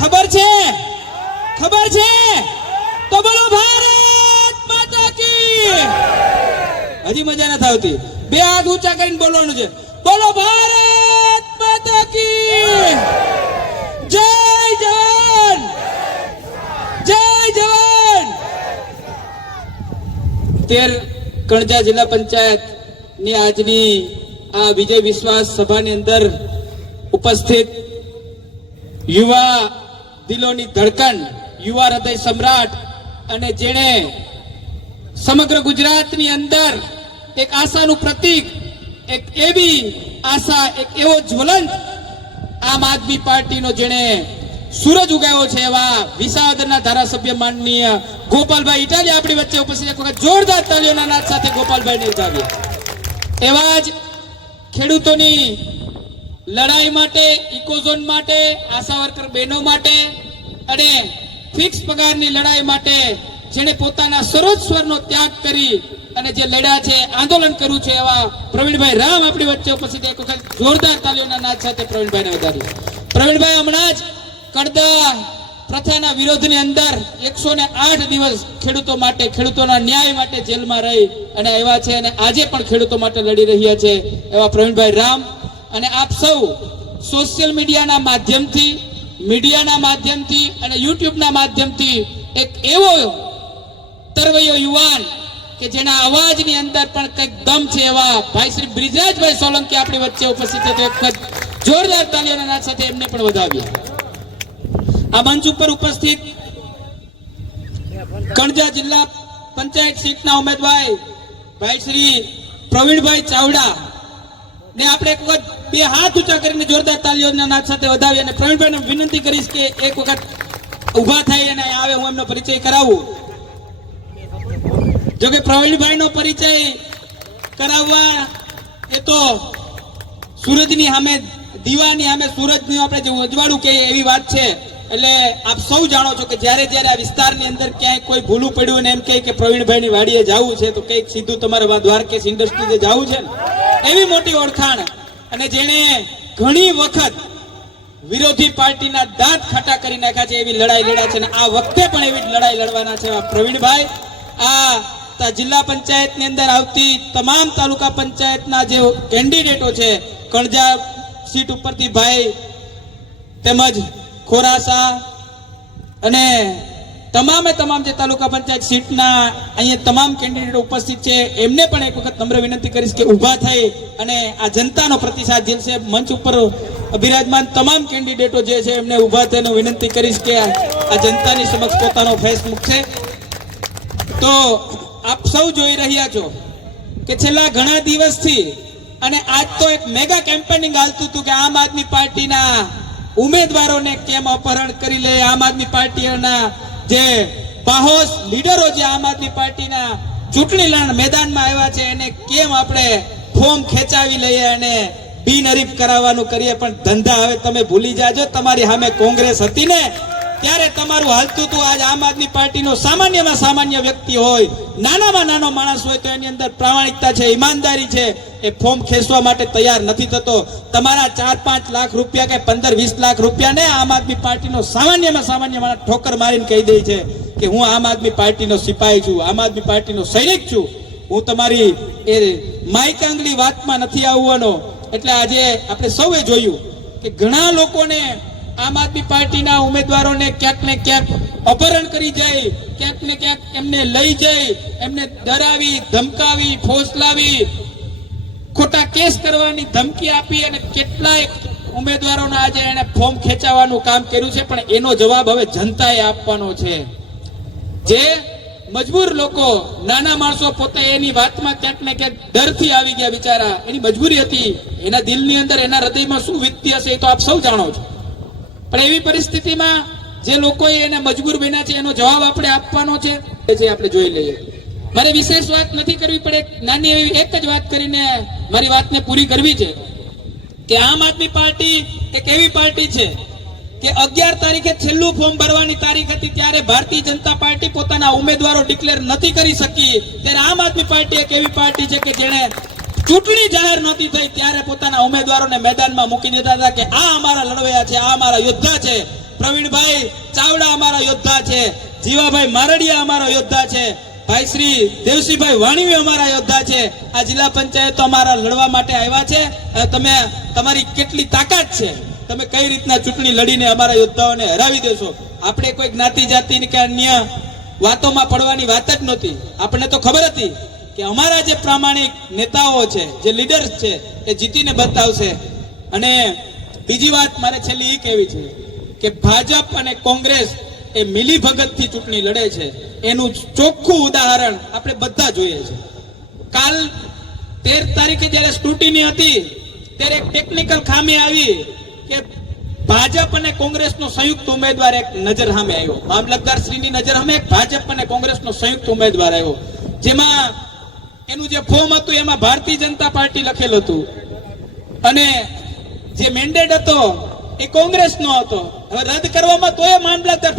ખબર છે? ખબર છે તો બોલો ભારત માતા કી. હજી મજા નથી આવતી. બે હાથ ઊંચા કરીને બોલવાનું છે. બોલો ભારત માતા કી. જય જવાન, જય જવાન. 13 કણજા જિલ્લા પંચાયત ની આજની આ વિજય વિશ્વાસ સભાની અંદર ઉપસ્થિત યુવા દિલોની ધડકન, યુવા હૃદય સમ્રાટ, અને જેણે સમગ્ર ગુજરાતની અંદર એક આશાનું પ્રતીક, એક એવી આશા, એક એવો જ્વલંત આમ આદમી પાર્ટીનો જેણે સૂરજ ઉગાવ્યો છે એવા વિસાવદરના ધારાસભ્ય માનનીય ગોપાલભાઈ ઇટાલિયા આપણી વચ્ચે ઉપસ્થિત. એક વખત જોરદાર તાળીઓના નાદ સાથે ગોપાલભાઈને વધાવીએ. એવા જ ખેડૂતોની લડાઈ માટે, ઇકોઝોન માટે, આશા વર્કર બહેનો માટે અને ફિક્સ પગારની લડાઈ માટે જેણે પોતાના સર્વસ્વનો ત્યાગ કરી અને જે લડ્યા છે, આંદોલન કર્યું છે, એવા પ્રવીણભાઈ રામ આપણી વચ્ચે ઉપસ્થિત. એક વખત જોરદાર તાલીઓના નાદ સાથે પ્રવીણભાઈને વધારીએ. પ્રવીણભાઈ હમણાં જ કડદા પ્રથાના વિરોધની અંદર 108 દિવસ ખેડૂતો માટે, ખેડૂતોના ન્યાય માટે જેલમાં રહી અને આવ્યા છે અને આજે પણ ખેડૂતો માટે લડી રહ્યા છે એવા પ્રવીણભાઈ રામ. અને આપ સૌ સોશિયલ મીડિયાના માધ્યમથી અને યુટ્યુબના માધ્યમથી એક એવો તરવૈયો યુવાન કે જેના અવાજની અંદર પણ કંઈક દમ છે એવા ભાઈ શ્રી બ્રિજરાજભાઈ સોલંકી આપણી વચ્ચે ઉપસ્થિત છે. એક વખત જોરદાર તાલીઓના નાદ સાથે એમને પણ વધાવીએ. આ મંચ ઉપર ઉપસ્થિત કણજા જિલ્લા પંચાયત સીટના ઉમેદવાર ભાઈ શ્રી પ્રવીણભાઈ ચાવડા ને આપણે એક વખત બે હાથ ઊંચા કરીને જોરદાર તાલીઓના નાદ સાથે વધાવીએ. અને પ્રવીણભાઈને વિનંતી કરીશ કે એક વખત ઉભા થઈ અને આવે, હું એમનો પરિચય કરાવું. જોકે પ્રવીણભાઈનો પરિચય કરાવવા એ તો સૂરજની સામે, દીવાની સામે સૂરજની આપણે જે અજવાળું કે એવી વાત છે. એટલે આપ સૌ જાણો છો કે જ્યારે આ વિસ્તારની અંદર ક્યાંય કોઈ ભૂલું પડ્યું ને એમ કહે કે પ્રવીણભાઈની વાડીએ જવું છે તો કંઈક સીધું તમારે દ્વારકેશ ઇન્ડસ્ટ્રીઝે જવું છે ને, એવી મોટી ઓળખાણ. અને જેણે ઘણી વખત વિરોધી પાર્ટીના દાંત ખાટા કરી નાખ્યા છે એવી લડાઈ લડ્યા છે અને આ વખતે પણ એવી જ લડાઈ લડવાના છે પ્રવીણભાઈ. આ જિલ્લા પંચાયતની અંદર આવતી તમામ તાલુકા પંચાયતના જે કેન્ડિડેટો છે, કણજા સીટ ઉપરથી ભાઈ તેમજ ખોરાસા અને તમામ જે તાલુકા પંચાયત સીટના અહીંયા તમામ કેન્ડિડેટો ઉપસ્થિત છે, એમને પણ એક વખત નમ્ર વિનંતી કરીશ કે ઊભા થઈ અને આ જનતાનો પ્રતિસાદ ઝીલશે. મંચ ઉપર બિરાજમાન તમામ કેન્ડિડેટો જે છે એમને ઊભા થઈને વિનંતી કરીશ કે આ જનતાની સમક્ષ પોતાનો ફેસ મૂકશે. તો આપ સૌ જોઈ રહ્યા છો કે છેલ્લા ઘણા દિવસથી અને આજ તો એક મેગા કેમ્પેનિંગ હાલતું હતું કે આમ આદમી પાર્ટીના ઉમેદવારોને કેમ અપહરણ કરી લે, આમ આદમી પાર્ટીના જે બાહોશ લીડરો જે આમ આદમી પાર્ટીના ચૂંટણી મેદાનમાં આવ્યા છે એને કેમ આપણે ફોર્મ ખેંચાવી લઈએ અને બિનહરીફ કરાવવાનું કરીએ. પણ ધંધા હવે તમે ભૂલી જાજો. તમારી સામે કોંગ્રેસ હતી ને ત્યારે તમારું હાલતું હતું. આજ આમ આદમી પાર્ટીનો સામાન્યમાં સામાન્ય વ્યક્તિ હોય, નાનામાં નાનો માણસ હોય તો એની અંદર પ્રામાણિકતા છે, ઈમાનદારી છે, એ ફોર્મ ખેંચવા માટે તૈયાર નથી થતો. તમારા 4-5 લાખ રૂપિયા કે 15-20 લાખ રૂપિયા ને આમ આદમી પાર્ટીનો સામાન્યમાં સામાન્ય માણસ ઠોકર મારીને કહી દે છે કે હું આમ આદમી પાર્ટીનો સિપાહી છું, આમ આદમી પાર્ટીનો સૈનિક છું, હું તમારી એ માયકાંગલી વાતમાં નથી આવવાનો. એટલે આજે આપણે સૌએ જોયું કે ઘણા લોકોને આમ આદમી પાર્ટીના ઉમેદવારોને ક્યાંક ને ક્યાંક અપહરણ કરી જાય, ક્યાંક ને ક્યાંક એમને લઈ જાય, એમને ડરાવી, ધમકાવી, ફોસલાવી, ખોટા કેસ કરવાની ધમકી આપી અને કેટલાય ઉમેદવારોને આજે એને ફોર્મ ખેંચાવવાનું કામ કર્યું છે. પણ એનો જવાબ હવે જનતાએ આપવાનો છે. જે મજબૂર લોકો, નાના માણસો પોતે એની વાતમાં ક્યાંક ને ક્યાંક ડરથી આવી ગયા બિચારા, એની મજબૂરી હતી, એના દિલની અંદર, એના હૃદયમાં શું વીતતી હશે એ તો આપ સૌ જાણો છો. પણ એવી પરિસ્થિતિમાં જે લોકોએ એને મજબૂર બન્યા છે એનો જવાબ આપણે આપવાનો છે, આપણે જોઈ લઈએ. મારે વિશેષ વાત નથી કરવી પડે, નાની એવી એક જ વાત કરીને મારી વાતને પૂરી કરવી છે કે આમ આદમી પાર્ટી એક એવી પાર્ટી છે કે 11 તારીખે છેલ્લું ફોર્મ ભરવાની તારીખ હતી ત્યારે ભારતીય જનતા પાર્ટી પોતાના ઉમેદવારો ડિક્લેર નથી કરી શકી, ત્યારે આમ આદમી પાર્ટી એક એવી પાર્ટી છે કે જેણે ચૂંટણી જાહેર નહોતી થઈ ત્યારે પોતાના ઉમેદવારોને મેદાનમાં મૂકી દીધા હતા કે આ અમારા લડવૈયા છે, આ અમારા યોદ્ધા છે. પ્રવીણભાઈ ચાવડા અમારા યોદ્ધા છે, જીવાભાઈ મારડિયા અમારા યોદ્ધા છે, ભાઈ શ્રી દેવસિંહભાઈ વાણીવી અમારા યોદ્ધા છે. આ જિલ્લા પંચાયતો અમારા લડવા માટે આવ્યા છે. તમે તમારી કેટલી તાકાત છે, તમે કઈ રીતના ચૂંટણી લડીને અમારા યોદ્ધાઓને હરાવી દેશો. આપણે કોઈ જ્ઞાતિ જાતિ કે અન્ય વાતોમાં પડવાની વાત જ નહોતી. આપણને તો ખબર હતી કે અમારા જે પ્રામાણિક નેતાઓ છે, જે લીડર્સ છે, એ જીતીને બતાવશે. અને બીજી વાત મારે છેલ્લી એ કહેવી છે કે ભાજપ અને કોંગ્રેસ એ મિલીભગતથી ચૂંટણી લડે છે, એનું ચોખ્ખું ઉદાહરણ આપણે બધા જોઈએ છે. કાલ 13 તારીખે જ્યારે સ્ક્રુટિની હતી ત્યારે એક ટેકનિકલ ખામી આવી કે ભાજપ અને કોંગ્રેસનો સંયુક્ત ઉમેદવાર એક નજર સામે આવ્યો. મામલતદાર શ્રીની નજર સામે એક ભાજપ અને કોંગ્રેસનો સંયુક્ત ઉમેદવાર આવ્યો, જેમાં એનું જે ફોર્મ હતું એમાં ભારતીય જનતા પાર્ટી લખેલું હતું અને જે મેન્ડેટ હતો એ કોંગ્રેસનો હતો. હવે રદ કરવામાં તોય મામલતદાર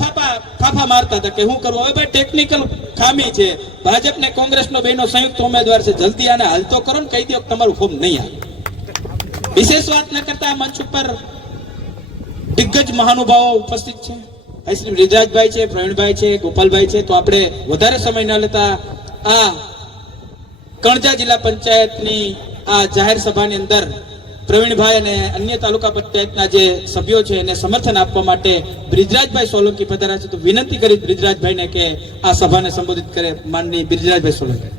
ફાફા મારતા હતા કે શું કરવું. હવે ભાઈ ટેકનિકલ ખામી છે, ભાજપ ને કોંગ્રેસનો બેનો સંયુક્ત ઉમેદવાર છે, જલ્દી આને હાલતો કરો ને કહી દો તમારું ફોર્મ નહીં આવે. વિશેષ વાત ન કરતા મંચ ઉપર દિગ્ગજ મહાનુભાવો ઉપસ્થિત છે, શ્રી બ્રિજરાજભાઈ છે, પ્રવીણભાઈ છે, ગોપાલભાઈ છે. તો આપણે વધારે સમય ન લેતા આ કણજા જિલ્લા પંચાયતની આ જાહેર સભાની અંદર પ્રવીણભાઈ અને અન્ય તાલુકા પંચાયતના જે સભ્યો છે એને સમર્થન આપવા માટે બ્રિજરાજભાઈ સોલંકી પધાર્યા છે. તો વિનંતી કરી બ્રિજરાજભાઈને કે આ સભાને સંબોધિત કરે. માનનીય બ્રિજરાજભાઈ સોલંકી.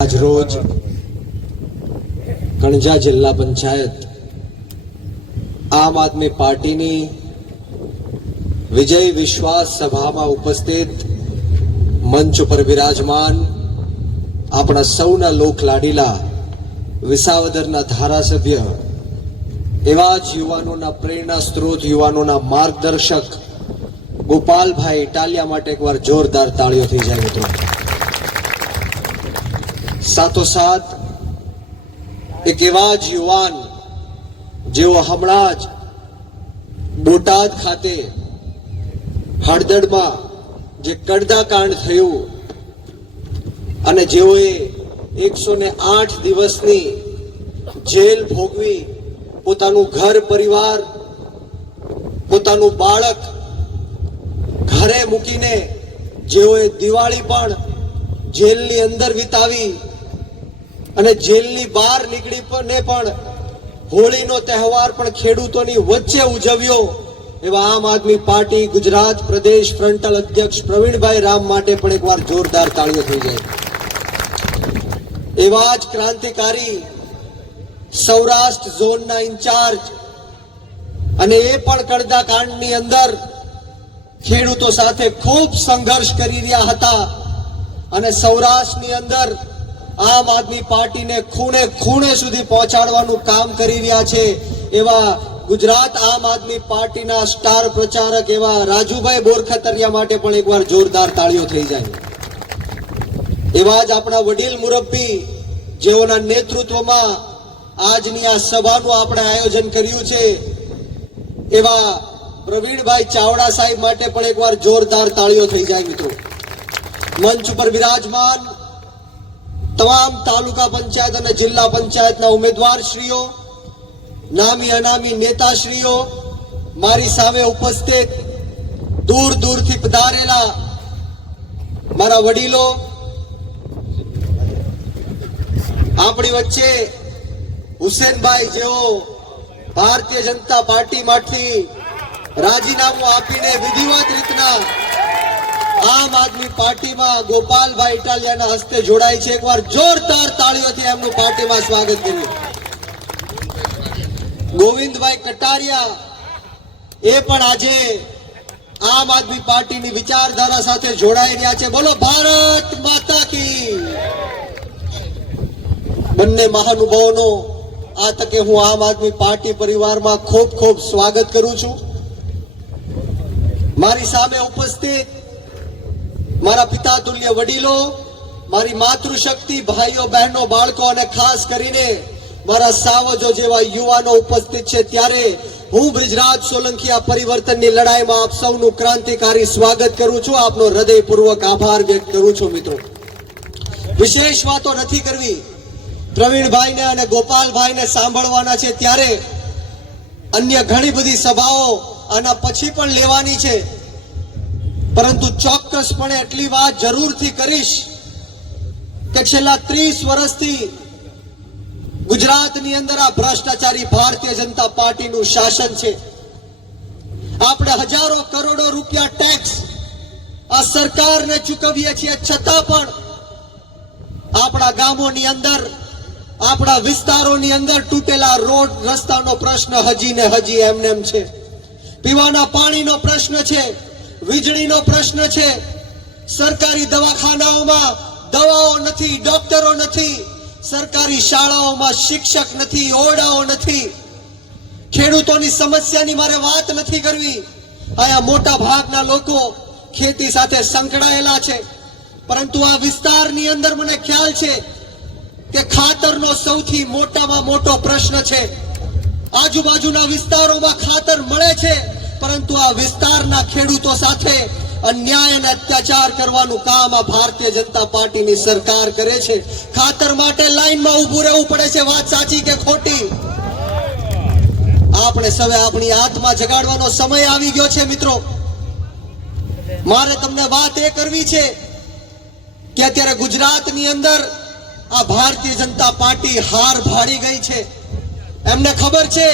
આજ રોજ કણજા જિલ્લા પંચાયત આમ આદમી પાર્ટીની વિજય વિશ્વાસ સભામાં ઉપસ્થિત મંચ ઉપર વિરાજમાન આપણા સૌના લોક લાડીલા વિસાવદરના ધારાસભ્ય, એવા જ યુવાનોના પ્રેરણા સ્ત્રોત, યુવાનોના માર્ગદર્શક ગોપાલભાઈ ઇટાલિયા માટે એકવાર જોરદાર તાળીઓ થઈ જાય મિત્રો. સાથોસાથ એક એવા જ યુવાન જેઓ હમણાં જ બોટાદ ખાતે હળદળમાં જે કડદાકાંડ થયું અને જેઓએ 108 દિવસની જેલ ભોગવી, પોતાનું ઘર પરિવાર, પોતાનું બાળક ઘરે મૂકીને જેઓએ દિવાળી પણ જેલની અંદર વિતાવી અને જેલની બહાર નીકળીને પણ હોળીનો તહેવાર પણ ખેડૂતોની વચ્ચે ઉજવ્યો, એવા આમ આદમી પાર્ટી ગુજરાત પ્રદેશ ફ્રન્ટલ અધ્યક્ષ પ્રવીણભાઈ રામ માટે પણ એકવાર જોરદાર તાળીઓ થઈ જાય. એવા જ ક્રાંતિકારી સૌરાષ્ટ્ર ઝોનના ઇન્ચાર્જ અને એ પણ કડદાકાંડની અંદર ખેડૂતો સાથે ખૂબ સંઘર્ષ કરી રહ્યા હતા અને સૌરાષ્ટ્રની અંદર આમ આદમી પાર્ટીને ખૂણે ખૂણે સુધી પહોંચાડવાનું કામ કરી રહ્યા છે. એવા ગુજરાત આમ આદમી પાર્ટીના સ્ટાર પ્રચારક એવા રાજુભાઈ બોરખતરિયા માટે પણ એકવાર જોરદાર તાળીઓ થઈ જાય. એવા જ આપણા વડીલ મુરબ્બી જેઓના નેતૃત્વમાં આજની આ સભાનું આપણે આયોજન કર્યું છે, એવા પ્રવીણભાઈ ચાવડા સાહેબ માટે પણ એકવાર જોરદાર તાળીઓ થઈ જાય મિત્રો. મંચ ઉપર વિરાજમાન તમામ તાલુકા પંચાયત અને જિલ્લા પંચાયતના ઉમેદવારશ્રીઓ, નામી અનામી નેતાશ્રીઓ, મારી સામે ઉપસ્થિત દૂર દૂરથી પધારેલા મારા વડીલો, આપણી વચ્ચે હુસેનભાઈ જેઓ ભારતીય જનતા પાર્ટીમાંથી રાજીનામું આપીને વિધિવત રીતના આમ આદમી પાર્ટીમાં ગોપાલભાઈ ઇટાલિયાના હસ્તે જોડાય છે. એકવાર જોરદાર તાળીઓથી એમનું પાર્ટીમાં સ્વાગત કરીએ. ગોવિંદભાઈ કટારિયા એ પણ આજે આમ આદમી પાર્ટીની વિચારધારા સાથે જોડાઈ રહ્યા છે. બોલો ભારત માતા કી. બંને મહાનુભાવોનો આ તકે હું આમ આદમી પાર્ટી પરિવારમાં ખૂબ ખૂબ સ્વાગત કરું છું. મારી સામે ઉપસ્થિત મારા પિતા તુલ્ય વડીલો, મારી માતૃશક્તિ ભાઈઓ બહેનો બાળકો અને ખાસ કરીને મારા સાવજો જેવા યુવાનો ઉપસ્થિત છે, ત્યારે હું બ્રિજરાજ સોલંકી આ પરિવર્તનની લડાઈમાં આપ સૌનું ક્રાંતિકારી સ્વાગત કરું છું, આપનો હૃદયપૂર્વક આભાર વ્યક્ત કરું છું. મિત્રો, વિશેષ વાતો નથી કરવી, પ્રવીણભાઈને અને ગોપાલભાઈને સાંભળવાના છે, ત્યારે અન્ય ઘણી બધી સભાઓ આના પછી પણ લેવાની છે, પરંતુ ચોક્કસપણે એટલી વાત જરૂરથી કરીશ કે છેલ્લા 30 વર્ષથી ગુજરાતની અંદર આ ભ્રષ્ટાચારી ભારતીય જનતા પાર્ટીનું શાસન છે. આપણે હજારો કરોડો રૂપિયા ટેક્સ આ સરકારને ચૂકવીએ છીએ, છતાં પણ આપણા ગામોની અંદર, આપણા વિસ્તારોની અંદર તૂટેલા રોડ રસ્તાનો પ્રશ્ન હજી ને હજી એમનેમ છે. પીવાના પાણીનો પ્રશ્ન છે, વીજળીનો પ્રશ્ન છે, સરકારી દવાખાનાઓમાં દવાઓ નથી, ડોક્ટરો નથી, સરકારી શાળાઓમાં શિક્ષક નથી, ઓરડાઓ નથી. ખેડૂતોની સમસ્યાની મારે વાત નથી કરવી. અહીંયા મોટા ભાગના લોકો ખેતી સાથે સંકળાયેલા છે, પરંતુ આ વિસ્તારની અંદર મને ખ્યાલ છે કે ખાતરનો સૌથી મોટામાં મોટો પ્રશ્ન છે. આજુબાજુના વિસ્તારોમાં ખાતર મળે છે, પરંતુ આ વિસ્તારના ખેડૂતો સાથે અન્યાય અને અત્યાચાર કરવાનું કામ આ ભારતીય જનતા પાર્ટીની સરકાર કરે છે. ખાતર માટે લાઈનમાં ઊભું રહેવું પડે છે. વાત સાચી કે ખોટી? આપણે સૌએ આપણી આત્મા જગાડવાનો સમય આવી ગયો છે. મિત્રો, મારે તમને વાત એ કરવી છે કે અત્યારે ગુજરાતની અંદર આ ભારતીય જનતા પાર્ટી હાર ભાળી ગઈ છે. એમને ખબર છે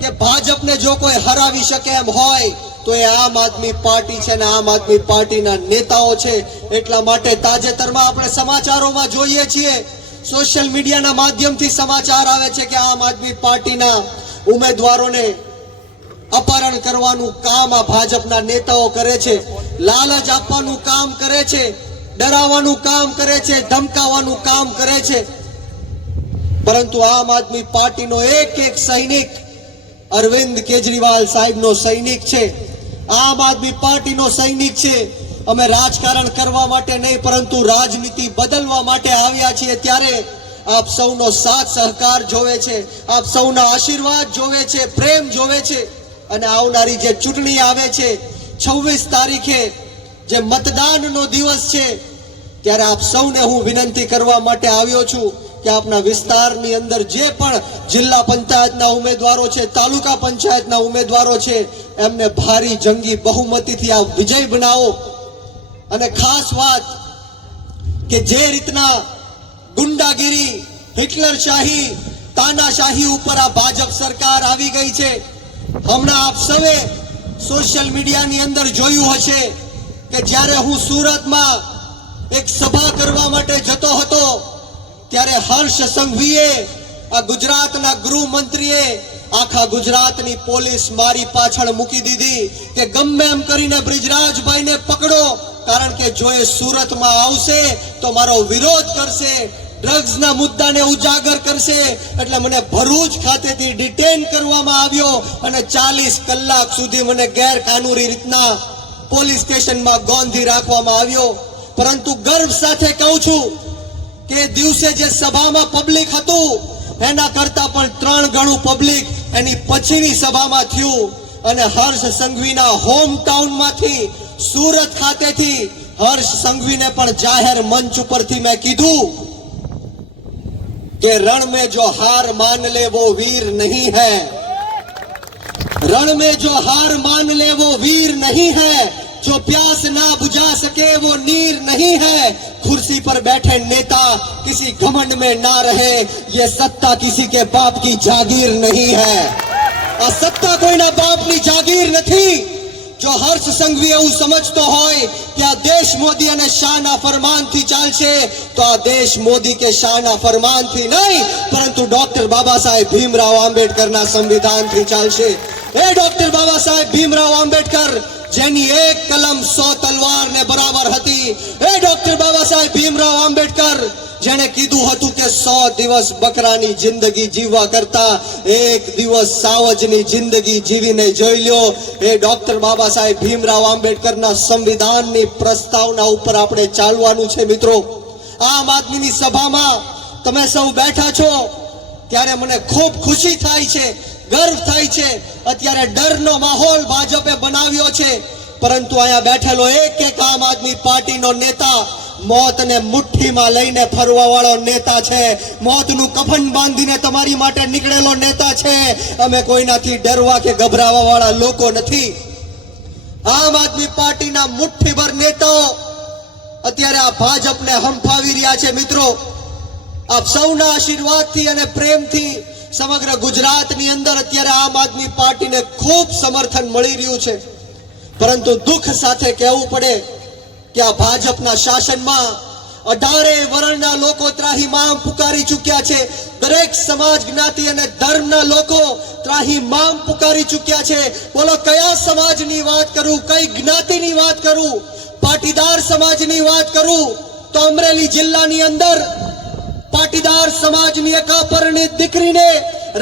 કે ભાજપને જો કોઈ હરાવી શકે એમ હોય તો એ આમ આદમી પાર્ટી છે, ને આમ આદમી પાર્ટીના નેતાઓ છે. એટલા માટે તાજેતરમાં આપણે સમાચારોમાં જોઈએ છીએ, સોશિયલ મીડિયાના માધ્યમથી સમાચાર આવે છે કે આમ આદમી પાર્ટીના ઉમેદવારોને અપહરણ કરવાનું કામ આ ભાજપના નેતાઓ કરે છે, લાલચ આપવાનું કામ કરે છે, ડરાવવાનું કામ કરે છે, ધમકાવવાનું કામ કરે છે. પરંતુ આમ આદમી પાર્ટીનો એક એક સૈનિક અરવિંદ કેજરીવાલ સાહેબનો સૈનિક છે, આમ આદમી પાર્ટીનો સૈનિક છે. અમે રાજકારણ કરવા માટે નહીં, પરંતુ રાજનીતિ બદલવા માટે આવ્યા છીએ. ત્યારે આપ સૌનો સાથ સહકાર જોવે છે, આપ સૌના આશીર્વાદ જોવે છે, પ્રેમ જોવે છે. અને આવનારી જે ચૂંટણી આવે છે 26 તારીખે જે મતદાનનો દિવસ છે, ત્યારે આપ સૌને હું વિનંતી કરવા માટે આવ્યો છું કે આપના વિસ્તારની અંદર જે પણ જિલ્લા પંચાયતના ઉમેદવારો છે, તાલુકા પંચાયતના ઉમેદવારો છે, એમને ભારી જંગી બહુમતીથી આ વિજય બનાવો. અને ખાસ વાત કે જે રીતના ગુંડાગીરી, હિટલરશાહી, તાનાશાહી ઉપર આ ભાજપ સરકાર આવી ગઈ છે, હમણાં આપ સૌએ સોશિયલ મીડિયાની અંદર જોયું હશે કે જ્યારે હું સુરતમાં એક સભા કરવા માટે જતો હતો, ત્યારે હર્ષ સંઘવીએ, આ ગુજરાતના ગૃહમંત્રીએ, આખા ગુજરાતની પોલીસ મારી પાછળ મૂકી દીધી કે ગમે એમ કરીને બ્રિજરાજભાઈને પકડો, કારણ કે જો એ સુરતમાં આવશે તો મારો વિરોધ કરશે, ડ્રગ્સના મુદ્દાને ઉજાગર કરશે. એટલે મને ભરૂચ ખાતેથી ડિટેન કરવામાં આવ્યો અને 40 કલાક સુધી મને ગેરકાનૂની રીતના પોલીસ સ્ટેશનમાં ગોંધી રાખવામાં આવ્યો. પરંતુ ગર્વ સાથે કહું છું કે દિવસે જે સભામાં પબ્લિક હતું એના કરતા પણ 3 ગણું પબ્લિક એની પછીની સભામાં થયું. અને હર્ષ સંઘવીના હોમ ટાઉનમાંથી, સુરત ખાતેથી હર્ષ સંઘવીને પણ જાહેર મંચ ઉપરથી મેં કીધું कि रण में जो हार मान ले वो वीर नहीं है, रण में जो हार मान ले वो वीर नहीं है, जो प्यास ना बुझा सके वो नीर नहीं है, कुर्सी पर बैठे नेता किसी घमंड में ना रहे, ये सत्ता किसी के बाप की जागीर नहीं है. आ सत्ता कोईना बापनी जागीर નથી. જો હર્ષ સંઘવી એવું સમજતો હોય કે આ દેશ મોદી અને શાહના ફરમાનથી ચાલશે, તો આ દેશ મોદી કે શાહના ફરમાનથી નહીં, પરંતુ ડોક્ટર બાબા સાહેબ ભીમરાવ આંબેડકરના સંવિધાનથી ચાલશે. એ ડોક્ટર બાબા સાહેબ ભીમરાવ આંબેડકર જેની એક કલમ 100 તલવારને બરાબર હતી, એ ડોક્ટર બાબા સાહેબ ભીમરાવ આંબેડકર જેણે કીધું હતું કે 100 દિવસ બકરાની જિંદગી જીવવા કરતા એક દિવસ સાવજની જિંદગી જીવીને જોઈ લ્યો. એ ડોક્ટર બાબા સાહેબ ભીમરાવ આંબેડકરના સંવિધાનની પ્રસ્તાવના ઉપર આપણે ચાલવાનું છે. મિત્રો, આમ આદમીની સભામાં તમે સૌ બેઠા છો ત્યારે મને ખૂબ ખુશી થાય છે, ગર્વ થાય છે. અત્યારે ડરનો માહોલ ભાજપે બનાવ્યો છે, પરંતુ અહીંયા બેઠેલો એક આમ આદમી પાર્ટીનો નેતા મોતને મુઠ્ઠીમાં લઈને ફરવા વાળો નેતા છે, મોતનું કફન બાંધીને તમારી માટે નીકળેલો નેતા છે. અમે કોઈનાથી ડરવા કે ગભરાવા વાળા લોકો નથી. આમ આદમી પાર્ટીના મુઠ્ઠીભર નેતાઓ અત્યારે આ ભાજપને હંફાવી રહ્યા છે. મિત્રો, આપ સૌના આશીર્વાદથી અને પ્રેમથી સમગ્ર ગુજરાતની અંદર અત્યારે આમ આદમી પાર્ટીને ખૂબ સમર્થન મળી રહ્યું છે, પરંતુ દુઃખ સાથે કહેવું પડે કે આ ભાજપના શાસનમાં 18 વર્ણના લોકો ત્રાહિમામ પુકારી ચૂક્યા છે. દરેક સમાજ, જ્ઞાતિ અને ધર્મના લોકો ત્રાહિમામ પુકારી ચૂક્યા છે. બોલો કયા સમાજની વાત કરું, કઈ જ્ઞાતિની વાત કરું? પાટીદાર સમાજની વાત કરું તો અમરેલી જિલ્લાની અંદર પાટીદાર સમાજની એક અપરિણીત દીકરીને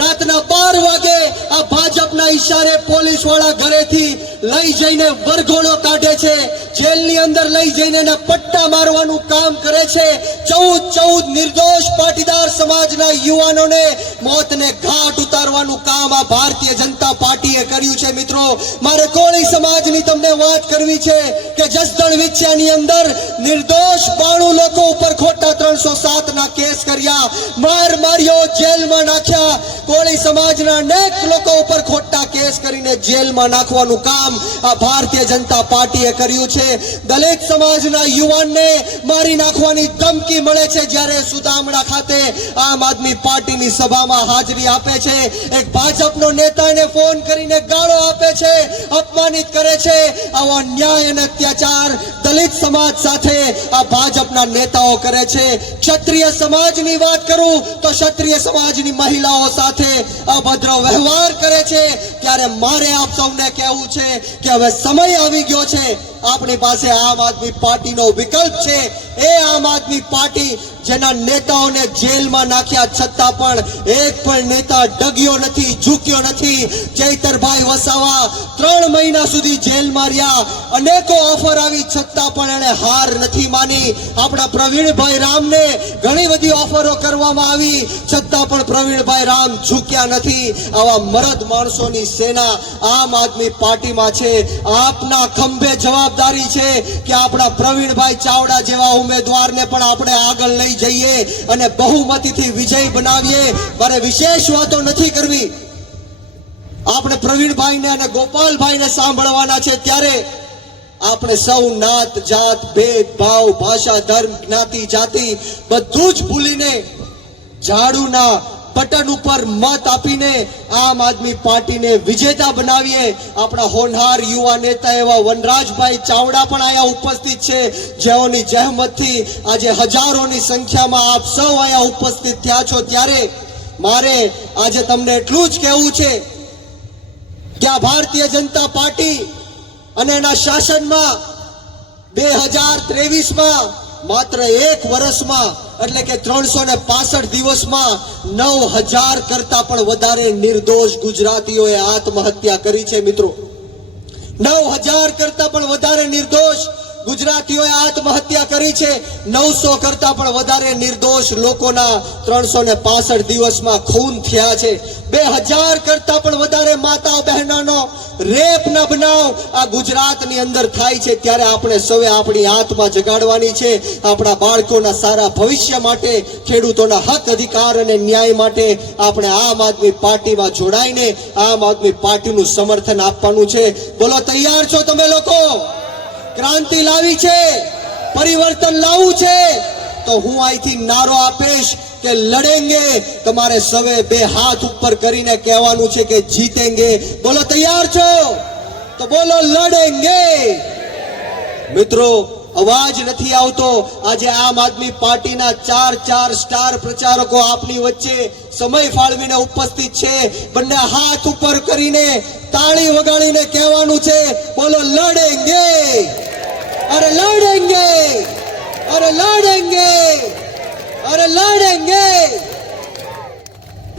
રાતના 12 વાગે આ ભાજપના ઈશારે પોલીસ વાળા ઘરેથી લઈ જઈને વરઘોડો કાઢે છે, જેલની અંદર લઈ જઈને એને પટ્ટા મારવાનું કામ કરે છે. 14 નિર્દોષ પાટીદાર સમાજના યુવાનોને મોતને ઘાટ ઉતારવાનું કામ આ ભારતીય જનતા પાર્ટીએ કર્યું છે. મિત્રો, મારે કોળી સમાજની તમને વાત કરવી છે કે જસદણ વિછિયાની અંદર નિર્દોષ 92 લોકો ઉપર ખોટા 307 ના કેસ કર્યા, માર્યો, જેલમાં નાખ્યા. કોળી સમાજના અનેક લોકો ઉપર ખોટા કેસ કરીને જેલમાં નાખવાનું કામ આ ભારતીય જનતા પાર્ટીએ કર્યું છે. દલિત સમાજના યુવાનને મારી નાખવાની ધમકી મળે છે જ્યારે સુદામડા ખાતે આમ આદમી પાર્ટીની સભામાં હાજરી આપે છે. એક ભાજપનો નેતા એને ફોન કરીને ગાળો આપે છે, અપમાનિત કરે છે. આવો અન્યાય અને અત્યાચાર દલિત સમાજ સાથે આ ભાજપના નેતાઓ કરે છે. ક્ષત્રિય સમાજની વાત કરું તો ક્ષત્રિય સમાજની મહિલાઓ સાથે અભદ્ર વ્યવહાર કરે છે. ત્યારે મારે આપ સૌને કહેવું છે કે હવે સમય આવી ગયો છે. આપણી પાસે આમ આદમી પાર્ટીનો વિકલ્પ છે. એ આમ આદમી પાર્ટી જેના નેતાઓને જેલમાં નાખ્યા છતાં પણ એક પણ નેતા ડગ્યો નથી, ઝૂક્યો નથી. ચૈતરભાઈ વસાવા 3 મહિના સુધી જેલમાં રહ્યા, અનેકો ઓફર આવી છતાં પણ એણે હાર નથી માની. આપણા પ્રવીણભાઈ રામને ઘણી બધી ઓફરો કરવામાં આવી છતાં પણ પ્રવીણભાઈ રામ ઝૂક્યા નથી. આવા મરદ માણસોની સેના આમ આદમી પાર્ટીમાં છે. આપના ખંભે જવાબદારી છે કે આપણા પ્રવીણભાઈ ચાવડા જેવા ઉમેદવારને પણ આપણે આગળ લઈ જઈએ અને બહુમતીથી વિજય બનાવીએ. મારે વિશેષ વાતો નથી કરવી, આપણે પ્રવીણભાઈને અને ગોપાલભાઈને સાંભળવાના છે. ત્યારે આપણે સૌ નાત, જાત, ભેદ ભાવ, ભાષા, ધર્મ, જ્ઞાતિ, જાતિ બધું જ ભૂલીને ઝાડુના બટન ઉપર મત આપીને આમ આદમી પાર્ટીને વિજેતા બનાવીએ. આપણા હોનહાર યુવા નેતા એવા વનરાજભાઈ ચાવડા પણ અહીંયા ઉપસ્થિત છે, જેઓની જહેમતથી આજે હજારોની સંખ્યામાં આપ સૌ અહીંયા ઉપસ્થિત થયા છો. ત્યારે મારે આજે તમને એટલું જ કહેવું છે કે આ ભારતીય જનતા પાર્ટી અને એના શાસનમાં 2023માં માત્ર 1 વર્ષમાં એટલે કે 365 દિવસમાં 9000 કરતા પણ વધારે નિર્દોષ ગુજરાતીઓએ આત્મહત્યા કરી છે. મિત્રો, 9000 કરતા પણ વધારે નિર્દોષ ગુજરાતીઓએ આત્મહત્યા કરી છે. 900 કરતા પણ વધારે નિર્દોષ લોકોના 365 દિવસમાં ખૂન થયા છે. 2000 કરતા પણ વધારે માતા બહેનોનો રેપના બનાવ આ ગુજરાતની અંદર થાય છે. ત્યારે આપણે સૌએ આપણી આત્મા જગાડવાની છે. આપણા બાળકોના સારા ભવિષ્ય માટે, ખેડૂતોના હક, અધિકાર અને ન્યાય માટે આપણે આમ આદમી પાર્ટીમાં જોડાઈને આમ આદમી પાર્ટીનું સમર્થન આપવાનું છે. બોલો, તૈયાર છો તમે લોકો? ક્રાંતિ લાવી છે, પરિવર્તન લાવવું છે તો હું અહીંથી નારો આપીશ કે લડેંગે. તમારે સવે 2 હાથ ઉપર કરીને કહેવાનું છે કે જીતેંગે. બોલો, તૈયાર છો? તો બોલો, લડેંગે. મિત્રો, અવાજ નથી આવતો. આજે આમ આદમી પાર્ટીના 4 સ્ટાર પ્રચારકો આપની વચ્ચે સમય ફાળવીને ઉપસ્થિત છે. બંને હાથ ઉપર કરીને તાળી વગાડીને કહેવાનું છે, બોલો, લડેંગે. અરે લડેંગે, અરે લડેંગે, અરે લડેંગે.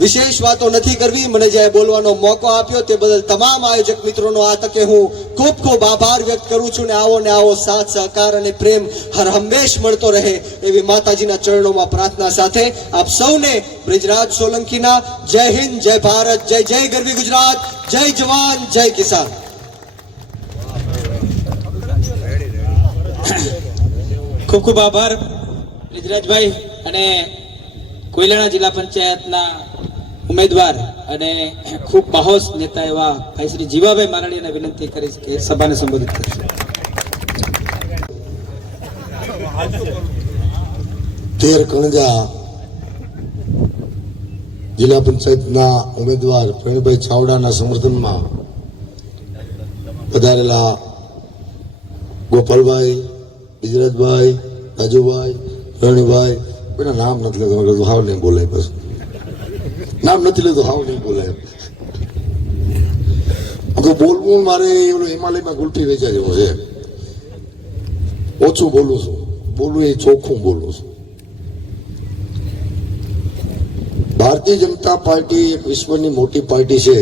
વિશેષ વાતો નથી કરવી. મને જે બોલવાનો મોકો આપ્યો તે બદલ તમામ આયોજક મિત્રોનો આ તકે હું ખૂબ ખૂબ આભાર વ્યક્ત કરું છું. ને આવો સાથ સહકાર અને પ્રેમ હર હંમેશ મળતો રહે એવી માતાજીના ચરણોમાં પ્રાર્થના સાથે આપ સૌને બ્રિજરાજ સોલંકીના જય હિન્દ, જય ભારત, જય જય ગરવી ગુજરાત, જય જવાન, જય કિસાન. ખૂબ ખૂબ આભાર બ્રિજરાજભાઈ. અને કોયલાણા જિલ્લા પંચાયતના ઉમેદવાર અને ખૂબ બાહોશ નેતા એવા ભાઈ શ્રી જીવાભાઈ મારાણીને વિનંતી કરીશ કે સભાને સંબોધિત કરશે. તેર કણજા જિલ્લા પંચાયતના ઉમેદવાર પ્રવીણભાઈ ચાવડાના સમર્થનમાં પધારેલા ગોપાલભાઈ, ગુજરાતભાઈ, રાજુભાઈ, રણીભાઈ, કોઈના નામ નથી લેતો, હાવ નહીં બોલાય. બસ નામ નથી લેતો, હાવ નહીં બોલાય. તો બોલવું મારે એવડું હિમાલયમાં ગુલફી વેચા જેવો છે. ઓછું બોલું છું, બોલું એ ચોખ્ખું બોલું છું. ભારતીય જનતા પાર્ટી એક વિશ્વની મોટી પાર્ટી છે,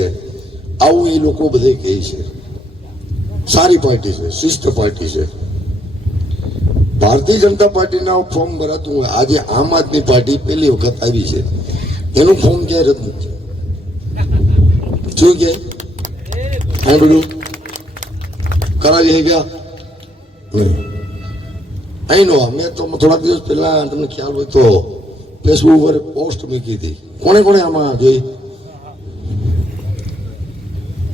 આવું એ લોકો બધે કહે છે. સારી પાર્ટી છે, શિસ્ત પાર્ટી છે. ભારતીય જનતા પાર્ટીના ફોર્મ ભરાતું હોય. આજે આમ આદમી પાર્ટી પહેલી વખત આવી છે, એનું ફોર્મ ક્યાંય રદ નથી. શું કે હા બધું કરાવી ગયા નહીં. અહીં નો મેં તો થોડાક દિવસ પહેલા તમને ખ્યાલ હોય તો ફેસબુક ઉપર પોસ્ટ મૂકી હતી. કોણે કોણે આમાં જોઈ?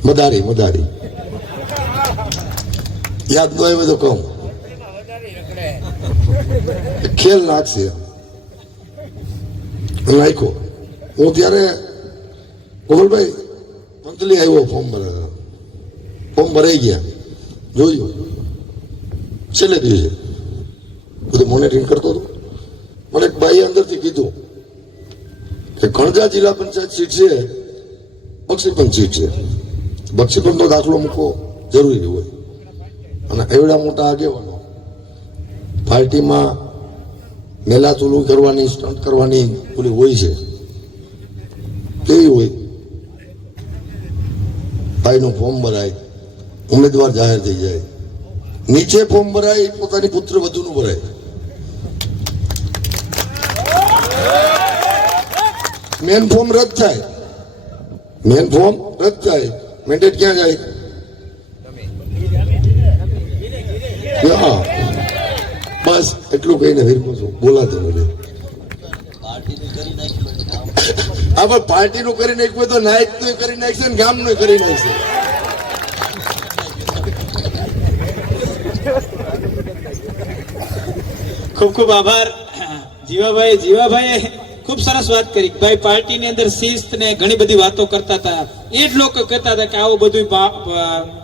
મદારી યાદ ન આવે તો કહું, ખેલ નાખશે નાખ્યો. હું ત્યારે ગોપાલભાઈ મંથલી આવ્યો ફોર્મ ભરાઈ ગયા, જોયું છેલ્લે દિવસે બધું મોનિટરિંગ કરતો હતો. મને એક ભાઈએ અંદરથી કીધું કે કણજા જિલ્લા પંચાયત સીટ છે, બક્ષીપંચ સીટ છે. બક્ષીપંચનો દાખલો મૂકવો જરૂરી હોય. અને એવડા મોટા આગેવાનો પાર્ટીમાં મેલા તુલું કરવાની, સ્ટન્ટ કરવાની ઓલી હોય છે, કેવી હોય? ભાઈનું ફોર્મ ભરાય, ઉમેદવાર જાહેર થઈ જાય, નીચે ફોર્મ ભરાય, પોતાની પુત્ર વધુનું ભરાય. મેન ફોર્મ રદ થાય, મેન્ડેટ ક્યાં જાય? બસ એટલું કહીને ફેરવું છું, બોલાતો નથી. હા પણ પાર્ટીનું કરી નાખ્યું તો નાયકનું કરી નાખશે ને ગામનું કરી નાખશે. ખૂબ ખૂબ આભાર જીવાભાઈ ખૂબ સરસ વાત કરી. ભાઈ પાર્ટીની અંદર શિસ્ત ને ઘણી બધી વાતો કરતા હતા. એ જ લોકો કહેતા હતા કે આવું બધું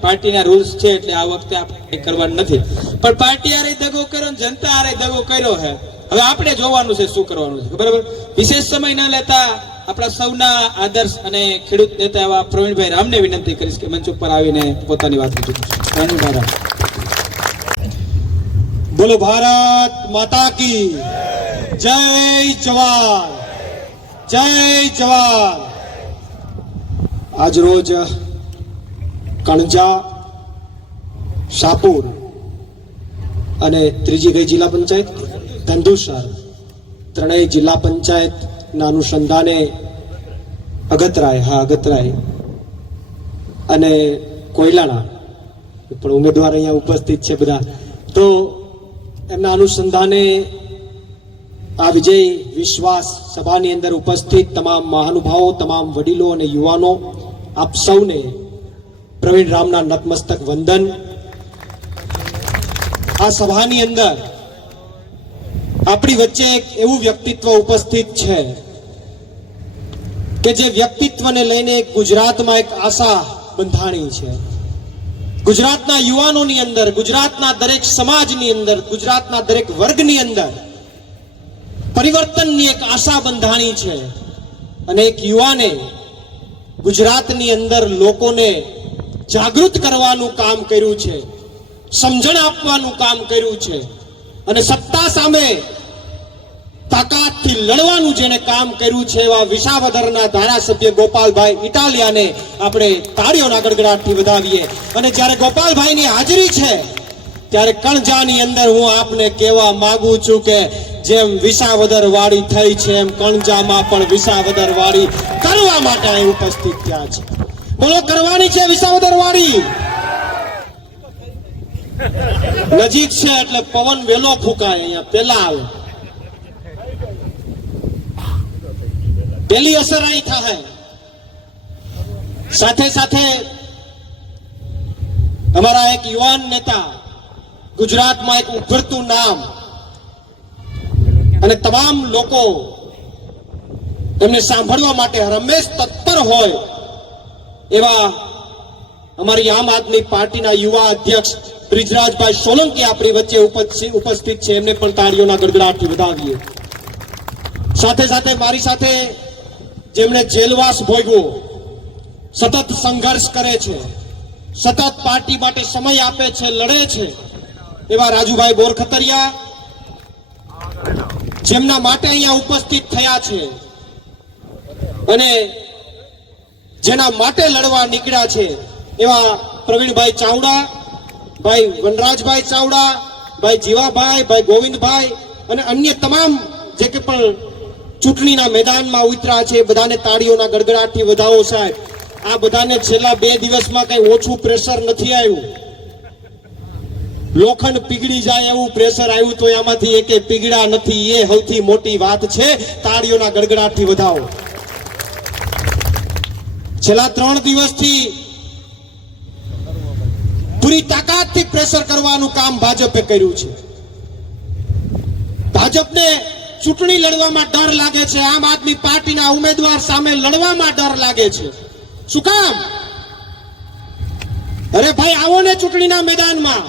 પાર્ટીના રૂલ્સ છે એટલે આ વખતે આપણે કરવાનું નથી. પણ પાર્ટી આરે દગો કર્યો ને જનતા આરે દગો કર્યો છે. હવે આપણે જોવાનું છે શું કરવાનું છે, બરાબર. વિશેષ સમય ના લેતા આપણા સૌના આદર્શ અને ખેડૂત નેતા એવા પ્રવીણભાઈ રામને વિનંતી કરીશ કે મંચ ઉપર આવીને પોતાની વાત રજૂ કરશે. બોલો ભારત માતા કી જય જવાન, જય જવાન. આજ રોજ કણજા, શાપુર અને ત્રીજી કઈ જિલ્લા પંચાયત ધંધુસર, ત્રણેય જિલ્લા પંચાયતના અનુસંધાને અગતરાય અને કોયલાણા પણ ઉમેદવાર અહીંયા ઉપસ્થિત છે બધા. તો એમના અનુસંધાને આ વિજય વિશ્વાસ સભાની અંદર ઉપસ્થિત તમામ મહાનુભાવો, તમામ વડીલો અને યુવાનો, આપ સૌને પ્રવીણ રામના નતમસ્તક વંદન. આ સભાની અંદર આપણી વચ્ચે એક એવું વ્યક્તિત્વ ઉપસ્થિત છે કે જે વ્યક્તિત્વને લઈને ગુજરાતમાં એક આશા બંધાણી છે. ગુજરાતના યુવાનોની અંદર, ગુજરાતના દરેક સમાજની અંદર, ગુજરાતના દરેક વર્ગની અંદર પરિવર્તનની એક આશા બંધાણી છે. અને એક યુવાને ગુજરાતની અંદર લોકોને જાગૃત કરવાનું કામ કર્યું છે, સમજણ આપવાનું કામ કર્યું છે. અને સત્તા સામે તાકાતથી લડવાનું જેને કામ કર્યું છે એવા વિસાવદરના ધારાસભ્ય ગોપાલભાઈ ઇટાલિયાને આપણે તાળીઓના ગડગડાટથી વધાવીએ. અને જ્યારે ગોપાલભાઈની હાજરી છે ત્યારે કણજાની અંદર હું આપને કહેવા માંગુ છું કે જેમ વિસાવદર વાડી થઈ છે એમ કણજામાં પણ વિસાવદર વાડી કરવા માટે અહીં ઉપસ્થિત થયા છે. બોલો, કરવાની છે વિસાવદર વાડી. નજીક છે એટલે પવન વેલો ફૂંકાય. અહીંયા પેલા આવે, પેલી અસર અહીં થાય. સાથે સાથે અમારા એક યુવાન નેતા, ગુજરાતમાં એક ઉભરતું નામ, અને તમામ લોકો એમને સાંભળવા માટે હંમેશ તત્પર હોય એવા અમારી આમ આદમી પાર્ટીના યુવા અધ્યક્ષ બ્રિજરાજભાઈ સોલંકી આપણી વચ્ચે ઉપસ્થિત છે. એમને પણ તાળીઓના ગડગડાટથી વધાવીએ. સાથે સાથે મારી સાથે જેમણે જેલવાસ ભોગવ્યો, સતત સંઘર્ષ કરે છે, સતત પાર્ટી માટે સમય આપે છે, લડે છે, એવા રાજુભાઈ બોરખતરિયા, જેમના માટે અહીંયા ઉપસ્થિત થયા છે અને જેના માટે લડવા નીકળ્યા છે એવા પ્રવીણભાઈ ચાવડા, ભાઈ વનરાજભાઈ ચાવડા, ભાઈ જીવાભાઈ, ભાઈ ગોવિંદભાઈ અને અન્ય તમામ જે કે પણ ચૂંટણીના મેદાનમાં ઉતર્યા છે, બધાને તાળીઓના ગડગડાટથી વધાવો સાહેબ. આ બધાને છેલ્લા 2 દિવસમાં કઈ ઓછું પ્રેશર નથી આવ્યું. લોખંડ પીગળી જાય એવું પ્રેશર આવ્યું તો આમાંથી એકે પીગળા નથી. એ સૌથી મોટી વાત છે. તાળીઓના ગડગડાટથી વધાવો. છેલ્લા 3 દિવસથી પૂરી તાકાતથી પ્રેશર કરવાનું કામ ભાજપે કર્યું છે. ભાજપને ચૂંટણી લડવામાં ડર લાગે છે. આમ આદમી પાર્ટીના ઉમેદવાર સામે લડવામાં ડર લાગે છે. શું કામ? અરે ભાઈ, આવો ને ચૂંટણીના મેદાનમાં.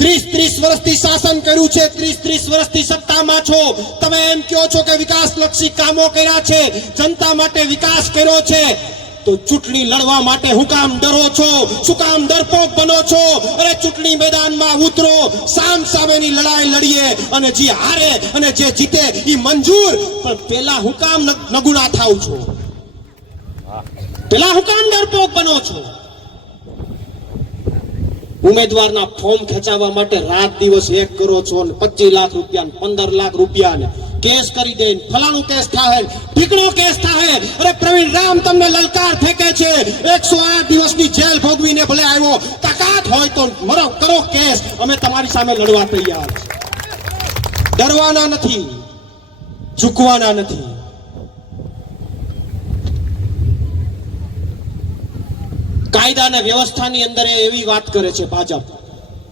30 વર્ષથી શાસન કર્યું છે, 30 વર્ષથી સત્તામાં છો. તમે એમ કહો છો કે વિકાસલક્ષી કામો કર્યા છે, જનતા માટે વિકાસ કર્યો છે, તો ચૂંટણી લડવા માટે હું કામ ડરો છો? શું કામ ડરપોક બનો છો? અરે ચૂંટણી મેદાનમાં ઉતરો, સામ સામેની લડાઈ લડીએ અને જે હારે અને જે જીતે એ મંજૂર. પણ પેલા હું કામ નગુણા થાવ છો? પેલા હું કામ ડરપોક બનો છો? ઉમેદવારના ફોર્મ ખેંચાવવા માટે રાત દિવસ એક કરો છો અને 25 લાખ રૂપિયા 15 લાખ રૂપિયા કેસ કરી દે, ફલાણું કેસ થાય, ઠીકણો કેસ થાય. અરે પ્રવીણ રામ તમને લલકાર ફેંકે છે. 108 દિવસની જેલ ભોગવીને ભલે આવ્યો, તાકાત હોય તો મરો, કરો કેસ, અમે તમારી સામે લડવા તૈયાર છે. ડરવાના નથી, ઝૂકવાના નથી. કાયદા અને વ્યવસ્થાની અંદર એવી વાત કરે છે ભાજપ.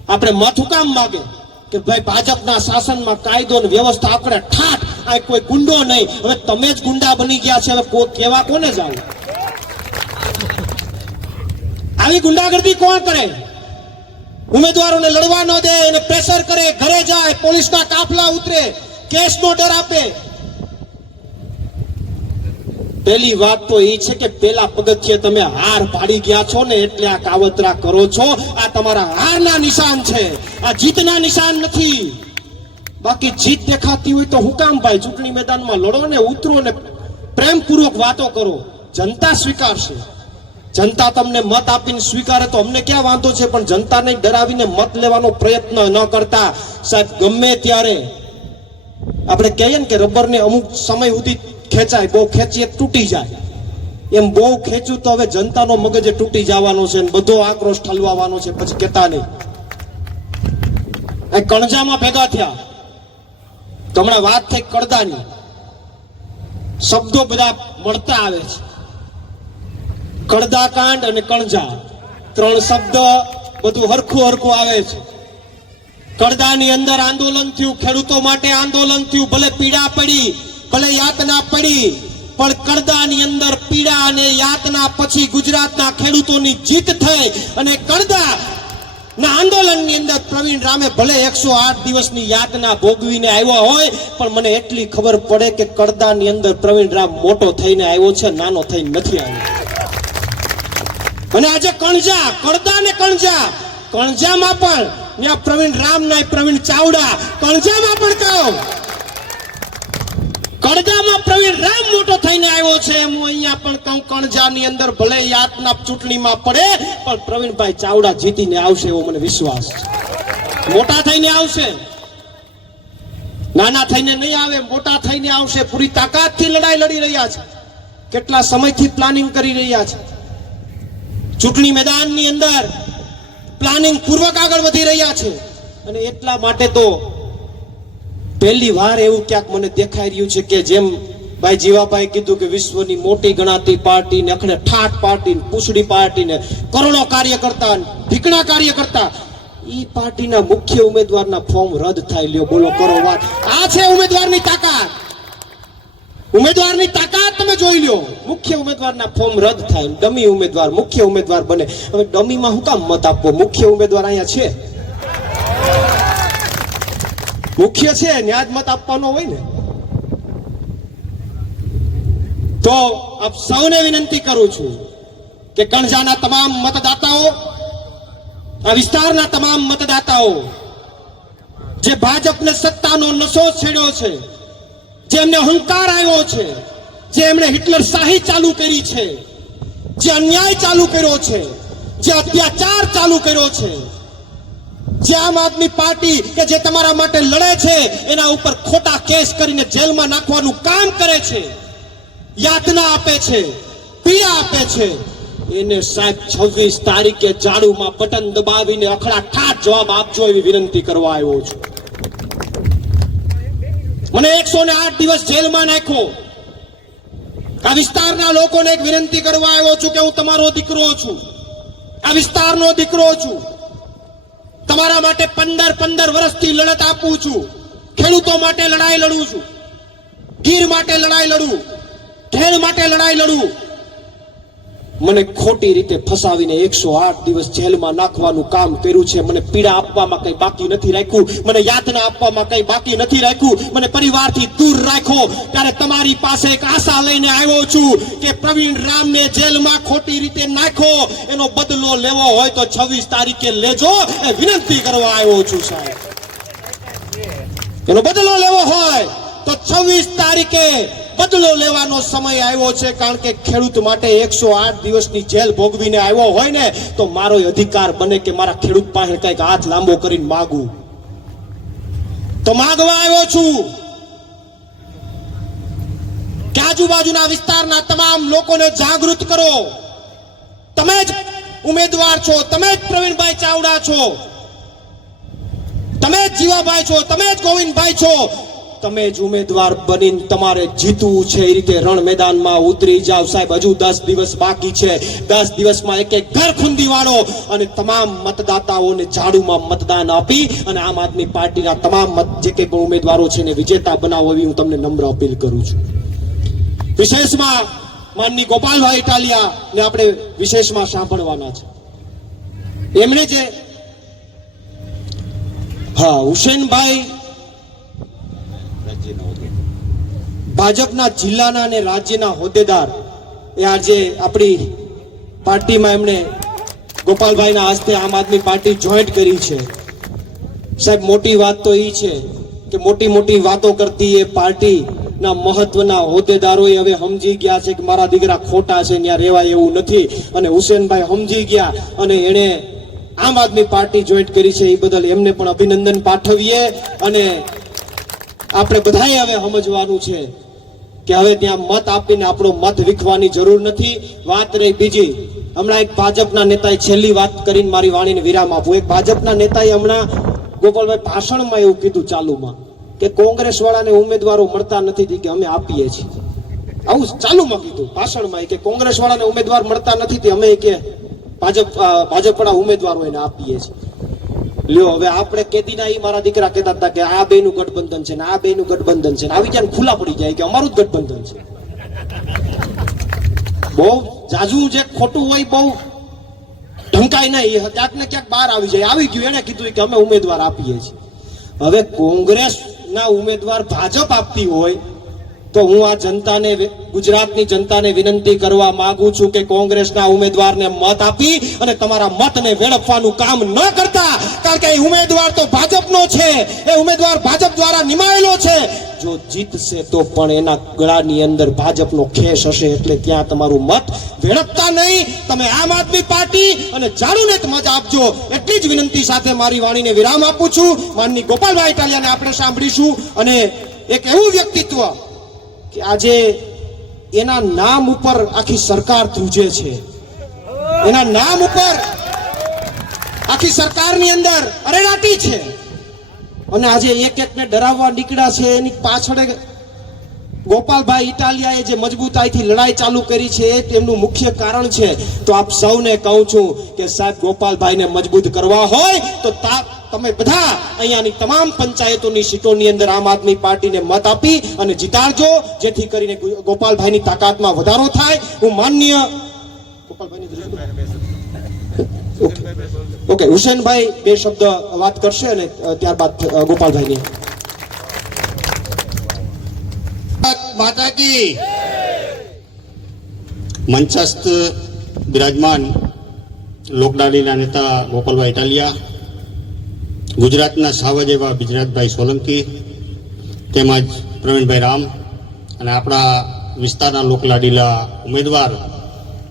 આપણે મત હુકામ માગે કે ભાઈ ભાજપના શાસનમાં કાયદો અને વ્યવસ્થા આપણે ઠાઠ, આ કોઈ ગુંડો નહીં. હવે તમે જ ગુંડા બની ગયા છે. હવે કેવા કોને જાવ? આવી ગુંડાગર્દી કોણ કરે? ઉમેદવારોને લડવા ન દે, એને પ્રેશર કરે, ઘરે જાય, પોલીસના કાફલા ઉતરે, કેસનો ડર આપે. પહેલી વાત તો એ છે કે પેલા પગથિયે તમે હાર પાડી ગયા છો ને, એટલે આ કાવતરા કરો છો. આ તમારા હારના નિશાન છે, આ જીતના નિશાન નથી. બાકી જીત દેખાતી હોય તો હું કામ ભાઈ ચૂંટણી મેદાનમાં લડો ને, ઉતરો ને પ્રેમપૂર્વક વાતો કરો. જનતા સ્વીકારશે. જનતા તમને મત આપીને સ્વીકારે તો અમને ક્યાં વાંધો છે, પણ જનતાને ડરાવીને મત લેવાનો પ્રયત્ન ન કરતા. સાહેબ, ગમે ત્યારે આપણે કહીએ ને કે રબરને અમુક સમય સુધી ખેંચાય, બહુ ખેંચીએ તૂટી જાય, એમ બહુ ખેંચ્યું તો હવે જનતાનો મગજ તૂટી જવાનો છે, બધો આક્રોશ ઠલવાવાનો છે. પછી કહેતા નહીં. કણજામાં ભેગા થયા તો હમણાં વાત થઈ કડદાની, શબ્દો બધા મળતા આવે છે. કડદાકાંડ અને કણજા 3 શબ્દ બધું હરખું આવે છે. કડદાની અંદર આંદોલન થયું, ખેડૂતો માટે આંદોલન થયું, ભલે પીડા પડી, ભલે યાતના પડી, પણ કડદાની અંદર પીડા અને યાતના પછી ગુજરાતના ખેડૂતોની જીત થઈ. અને કડદા ના આંદોલનની અંદર પ્રવીણ રામે ભલે 108 દિવસની યાતના ભોગવીને આવ્યો હોય, પણ મને એટલી ખબર પડે કે કડદાની અંદર પ્રવીણ રામ મોટો થઈને આવ્યો છે, નાનો થઈને નથી આવ્યો. અને આજે કણજા, કડદા ને કણજામાં પણ ત્યાં પ્રવીણ રામ ના પ્રવીણ ચાવડા, કણજામાં પણ કહો કણજામાં પ્રવીણ રામ મોટો થઈને આવ્યો છે. હું અહીંયા પણ કહું, કણજાની અંદર ભલે યાતના ચૂંટણીમાં પડે પણ પ્રવીણભાઈ ચાવડા જીતીને આવશે એવો મને વિશ્વાસ છે. મોટા થઈને આવશે, નાના થઈને નહીં આવે, મોટા થઈને આવશે. પૂરી તાકાતથી લડાઈ લડી રહ્યા છે, કેટલા સમયથી પ્લાનિંગ કરી રહ્યા છે. ચૂંટણી મેદાનની અંદર પ્લાનિંગ પૂર્વક આગળ વધી રહ્યા છે. અને એટલા માટે તો પહેલી વાર એવું ક્યાંક મને દેખાઈ રહ્યું છે કે જેમ ભાઈ જીવાભાઈ કીધું કે વિશ્વની મોટી ગણાતી પાર્ટી ને અખણે ઠાઠ પાર્ટી પૂછડી પાર્ટી ને કરોડો કાર્યકર્તા ઠીકણા કાર્યકર્તા, ઈ પાર્ટીના મુખ્ય ઉમેદવારના ફોર્મ રદ થાય. લ્યો બોલો, કરો વાત. આ છે ઉમેદવારની તાકાત. ઉમેદવારની તાકાત તમે જોઈ લ્યો. મુખ્ય ઉમેદવારના ફોર્મ રદ થાય, ડમી ઉમેદવાર મુખ્ય ઉમેદવાર બને. હવે ડમીમાં શું કામ મત આપવો? મુખ્ય ઉમેદવાર અહીંયા છે, મુખ્ય છે, ન્યાજ મત આપવાનો હોય ને. તો આપ સૌને વિનંતી કરું છું કે કણજાના તમામ મતદાતાઓ, આ વિસ્તારના તમામ મતદાતાઓ જે ભાજપને સત્તાનો નશો છેડ્યો છે, જેમને અહંકાર આવ્યો છે, જે એમણે હિટલર શાહી ચાલુ કરી છે, જે અન્યાય ચાલુ કર્યો છે, જે અત્યાચાર ચાલુ કર્યો છે, જે આમ આદમી પાર્ટી કે જે તમારા માટે લડે છે એના ઉપર ખોટા કેસ કરીને જેલમાં નાખવાનું કામ કરે છે, યાતના આપે છે, પીડા આપે છે, એને સાહેબ 26 તારીખે ઝાડુમાં બટન દબાવીને અખડા ઠાઠ જવાબ આપજો એવી વિનંતી કરવા આવ્યો છું. મને 108 દિવસ જેલમાં નાખ્યો. આ વિસ્તારના લોકોને એક વિનંતી કરવા આવ્યો છું કે હું તમારો દીકરો છું, આ વિસ્તારનો દીકરો છું. તમારા માટે 15 વર્ષથી લડત આપું છું. ખેડૂતો માટે લડાઈ લડું છું, ગીર માટે લડાઈ લડું, ઢેણ માટે લડાઈ લડું. મને ખોટી રીતે ફસાવીને 108 દિવસ જેલમાં નાખવાનું કામ કર્યું છે. મને પીડા આપવામાં કઈ બાકી નથી રાખ્યું, મને યાતના આપવામાં કઈ બાકી નથી રાખ્યું, મને પરિવારથી દૂર રાખ્યો. ત્યારે તમારી પાસે એક આશા લઈને આવ્યો છું કે પ્રવીણ રામને જેલમાં ખોટી રીતે નાખ્યો, એનો બદલો લેવો હોય તો 26 તારીખે લેજો એ વિનંતી કરવા આવ્યો છું સાહેબ. એનો બદલો લેવો હોય તો 26 તારીખે બદલો લેવાનો સમય આવ્યો છે. કારણ કે ખેડૂત માટે 108 દિવસની જેલ ભોગવીને આવ્યો હોય ને તો મારો અધિકાર બને કે મારા ખેડૂત પાસે કઈક હાથ લાંબો કરીને માગું. તો માગવા આવ્યો છું કે આજુબાજુના વિસ્તારના તમામ લોકોને જાગૃત કરો. તમે જ ઉમેદવાર છો, તમે જ પ્રવીણભાઈ ચાવડા છો, તમે જ જીવાભાઈ છો, તમે જ ગોવિંદભાઈ છો. તમે જ ઉમેદવાર બનીને તમારે જીતવું છે. એ રીતે રણ મેદાનમાં ઉતરી જાવ સાહેબ. હજુ 10 દિવસ બાકી છે. 10 દિવસમાં એક ઘર ખૂંદી વાળો અને તમામ મતદાતાઓને ઝાડુમાં મતદાન આપી અને આમ આદમી પાર્ટીના તમામ જે કંઈ પણ ઉમેદવારો છે એને વિજેતા બનાવો એવી હું તમને નમ્ર અપીલ કરું છું. વિશેષમાં માનની ગોપાલભાઈ ઇટાલિયા ને આપણે વિશેષમાં સાંભળવાના છે. એમણે જે હુસેનભાઈ ભાજપના જિલ્લાના અને રાજ્યના હોદ્દેદાર એ આજે આપણી પાર્ટીમાં એમણે ગોપાલભાઈના હસ્તે આમ આદમી પાર્ટી જોઈન્ટ કરી છે. સાહેબ મોટી વાત તો એ છે કે મોટી મોટી વાતો કરતી એ પાર્ટીના મહત્વના હોદ્દેદારોએ હવે સમજી ગયા છે કે મારા દીકરા ખોટા છે, ત્યાં રહેવાય એવું નથી. અને હુસેનભાઈ સમજી ગયા અને એણે આમ આદમી પાર્ટી જોઈન્ટ કરી છે. એ બદલ એમને પણ અભિનંદન પાઠવીએ. અને આપણે બધાએ હવે સમજવાનું છે કે હવે ત્યાં મત આપીને આપણો મત વિખવાની જરૂર નથી. વાત રહી બીજી, હમણાં એક ભાજપના નેતાએ છેલ્લી વાત કરીને મારી વાણીને વિરામ આપું. એક ભાજપના નેતાએ હમણાં ગોપાલભાઈ ભાષણમાં એવું કીધું ચાલુમાં કે કોંગ્રેસ વાળાને ઉમેદવારો મળતા નથી કે અમે આપીએ છીએ. આવું ચાલુમાં કીધું ભાષણમાં કે કોંગ્રેસ વાળાને ઉમેદવાર મળતા નથી તે અમે કે ભાજપ વાળા ઉમેદવારો એને આપીએ છીએ. લ્યો હવે આપણે કેદીના ઈ મારા દીકરા કહેતા હતા કે આ બેનું ગઠબંધન છે ને આ બેનું ગઠબંધન છે ને આવી જાય ખુલ્લા પડી જાય કે અમારું જ ગઠબંધન છે. બહુ જાજુ જે ખોટું હોય બહુ ઢંકાય નહીં, ક્યાંક ને ક્યાંક બહાર આવી જાય. આવી ગયું, એને કીધું કે અમે ઉમેદવાર આપીએ છીએ. હવે કોંગ્રેસના ઉમેદવાર ભાજપ આપતી હોય તો હું આ જનતાને, ગુજરાતની જનતાને વિનંતી કરવા માંગુ છું કે કોંગ્રેસના ઉમેદવારને મત આપી અને તમારા મતને વેડફવાનું કામ ન કરતા, કારણ કે એ ઉમેદવાર તો ભાજપનો છે, એ ઉમેદવાર ભાજપ દ્વારા નિમાયેલો છે. જો જીતશે તો પણ એના ગળાની અંદર ભાજપનો ખેસ હશે, એટલે ત્યાં તમારું મત વેડફતા નહીં. તમે આમ આદમી પાર્ટી અને ઝાડુને જ મત આપજો, એટલી જ વિનંતી સાથે મારી વાણીને વિરામ આપું છું. માનની ગોપાલભાઈ ઇટાલિયાને આપણે સાંભળીશું, અને એક એવું વ્યક્તિત્વ કે આજે એના નામ ઉપર આખી સરકાર ધ્રુજે છે, એના નામ ઉપર આખી સરકારની અંદર અરેરાટી છે, અને આજે એક એકને ડરાવવા નીકળ્યા છે. એની પાછળ ગોપાલભાઈ ઇટાલિયાએ જે મજબૂતાઈથી લડાઈ ચાલુ કરી છે એ તેમનું મુખ્ય કારણ છે. તો આપ સૌને કહું છું કે સાહેબ, ગોપાલભાઈને મજબૂત કરવા હોય તો તમે બધા અહીંયાની તમામ પંચાયતોની સીટોની અંદર આમ આદમી પાર્ટીને મત આપી અને જીતાડજો, જેથી કરીને ગોપાલભાઈની તાકાતમાં વધારો થાય. હું માનનીય ઓકે હુસેનભાઈ બે શબ્દ વાત કરશે અને ત્યારબાદ ગોપાલભાઈની. માતા કી મંચસ્થ બિરાજમાન લોકડાલીના નેતા ગોપાલભાઈ ઇટાલિયા, ગુજરાતના સાવજ એવા બિજરાજભાઈ સોલંકી, તેમજ પ્રવીણભાઈ રામ, અને આપણા વિસ્તારના લોકલાડીલા ઉમેદવાર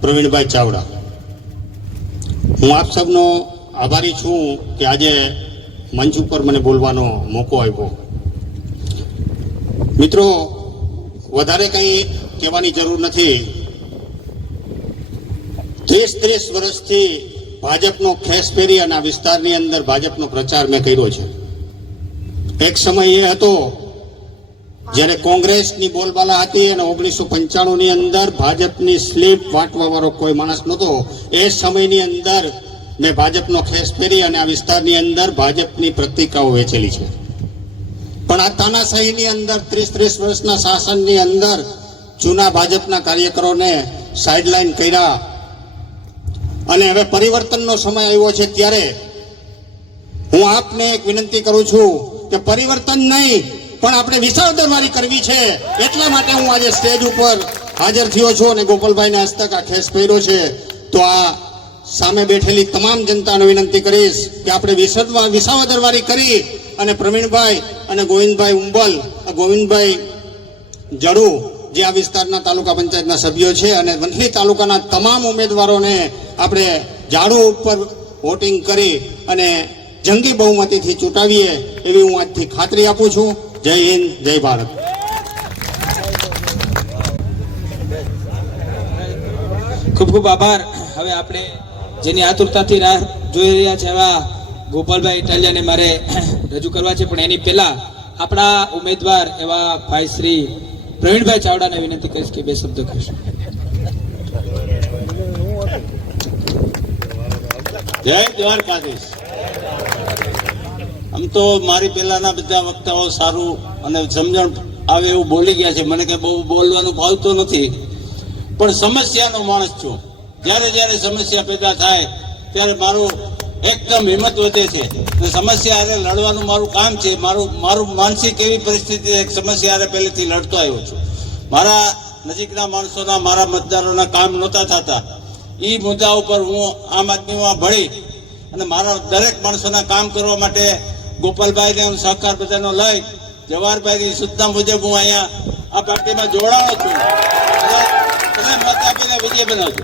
પ્રવીણભાઈ ચાવડા. હું આપ સૌનો આભારી છું કે આજે મંચ ઉપર મને બોલવાનો મોકો આપ્યો. મિત્રો, વધારે કંઈ કહેવાની જરૂર નથી. 30 વર્ષથી ભાજપનો ખેસ પહેરી અને આ વિસ્તારની અંદર ભાજપનો પ્રચાર મેં કર્યો છે. એક સમય એ હતો જ્યારે કોંગ્રેસની બોલબાલા હતી અને 1995ની અંદર ભાજપની સ્લીપ વાંટવા વાળો કોઈ માણસ નહોતો. એ સમયની અંદર મેં ભાજપનો ખેસ પહેરી અને આ વિસ્તારની અંદર ભાજપની પત્રિકાઓ વેચેલી છે. પણ આ તાનાશાહીની અંદર 30 વર્ષના શાસનની અંદર જૂના ભાજપના કાર્યકરોને સાઇડલાઇન કર્યા, અને હવે પરિવર્તનનો સમય આવ્યો છે. ત્યારે હું આપને એક વિનંતી કરું છું કે પરિવર્તન નહીં પણ આપણે વિસાવદરવારી કરવી છે. એટલા માટે હું આજે સ્ટેજ ઉપર હાજર થયો છું અને ગોપાલભાઈને હસ્તક આ ખેસ પહેર્યો છે. તો આ સામે બેઠેલી તમામ જનતાને વિનંતી કરીશ કે આપણે વિસાવદરવારી કરી અને પ્રવીણભાઈ અને ગોવિંદભાઈ ઉંબલ, ગોવિંદભાઈ જડુ જે આ વિસ્તારના તાલુકા પંચાયતના સભ્યો છે, અને વંથલી તાલુકાના તમામ ઉમેદવારોને આપણે ઝાડુ ઉપર વોટિંગ કરી અને જંગી બહુમતીથી ચૂંટાવીએ એવી હું આજથી ખાતરી આપું છું. જય હિન્દ, જય ભારત. ખૂબ ખૂબ આભાર. હવે આપણે જેની આતુરતાથી રાહ જોઈ રહ્યા છે એવા ગોપાલભાઈ ઇટાલિયાને મારે રજૂ કરવા છે, પણ એની પહેલા આપણા ઉમેદવાર એવા ભાઈ શ્રી પ્રવીણભાઈ ચાવડાને વિનંતી કરીશ કે બે શબ્દો કહેશે. જય દ્વારકાધીશ. આમ તો મારી પહેલાના બધા વક્તાઓ સારું અને સમજણ આવે એવું બોલી ગયા છે. મને કે બહુ બોલવાનું ભાવતું નથી, પણ સમસ્યાનો માણસ છું. જ્યારે જ્યારે સમસ્યા પેદા થાય ત્યારે મારું એકદમ હિંમત વધે છે અને સમસ્યા હારે લડવાનું મારું કામ છે. મારું માનસિક એવી પરિસ્થિતિ એક સમસ્યા હારે પહેલેથી લડતો આવ્યો છું. મારા નજીકના માણસોના, મારા મતદારોના કામ નહોતા થતા. એ મુદ્દા ઉપર હું આમ આદમીમાં ભળી અને મારા દરેક માણસોના કામ કરવા માટે ગોપાલભાઈને હું સહકાર બધાનો લઈ જવાહરભાઈની સૂચના મુજબ હું અહીંયા આ પાર્ટીમાં જોડાયો છું. તમે મત આપીને વિજય બનાવજો.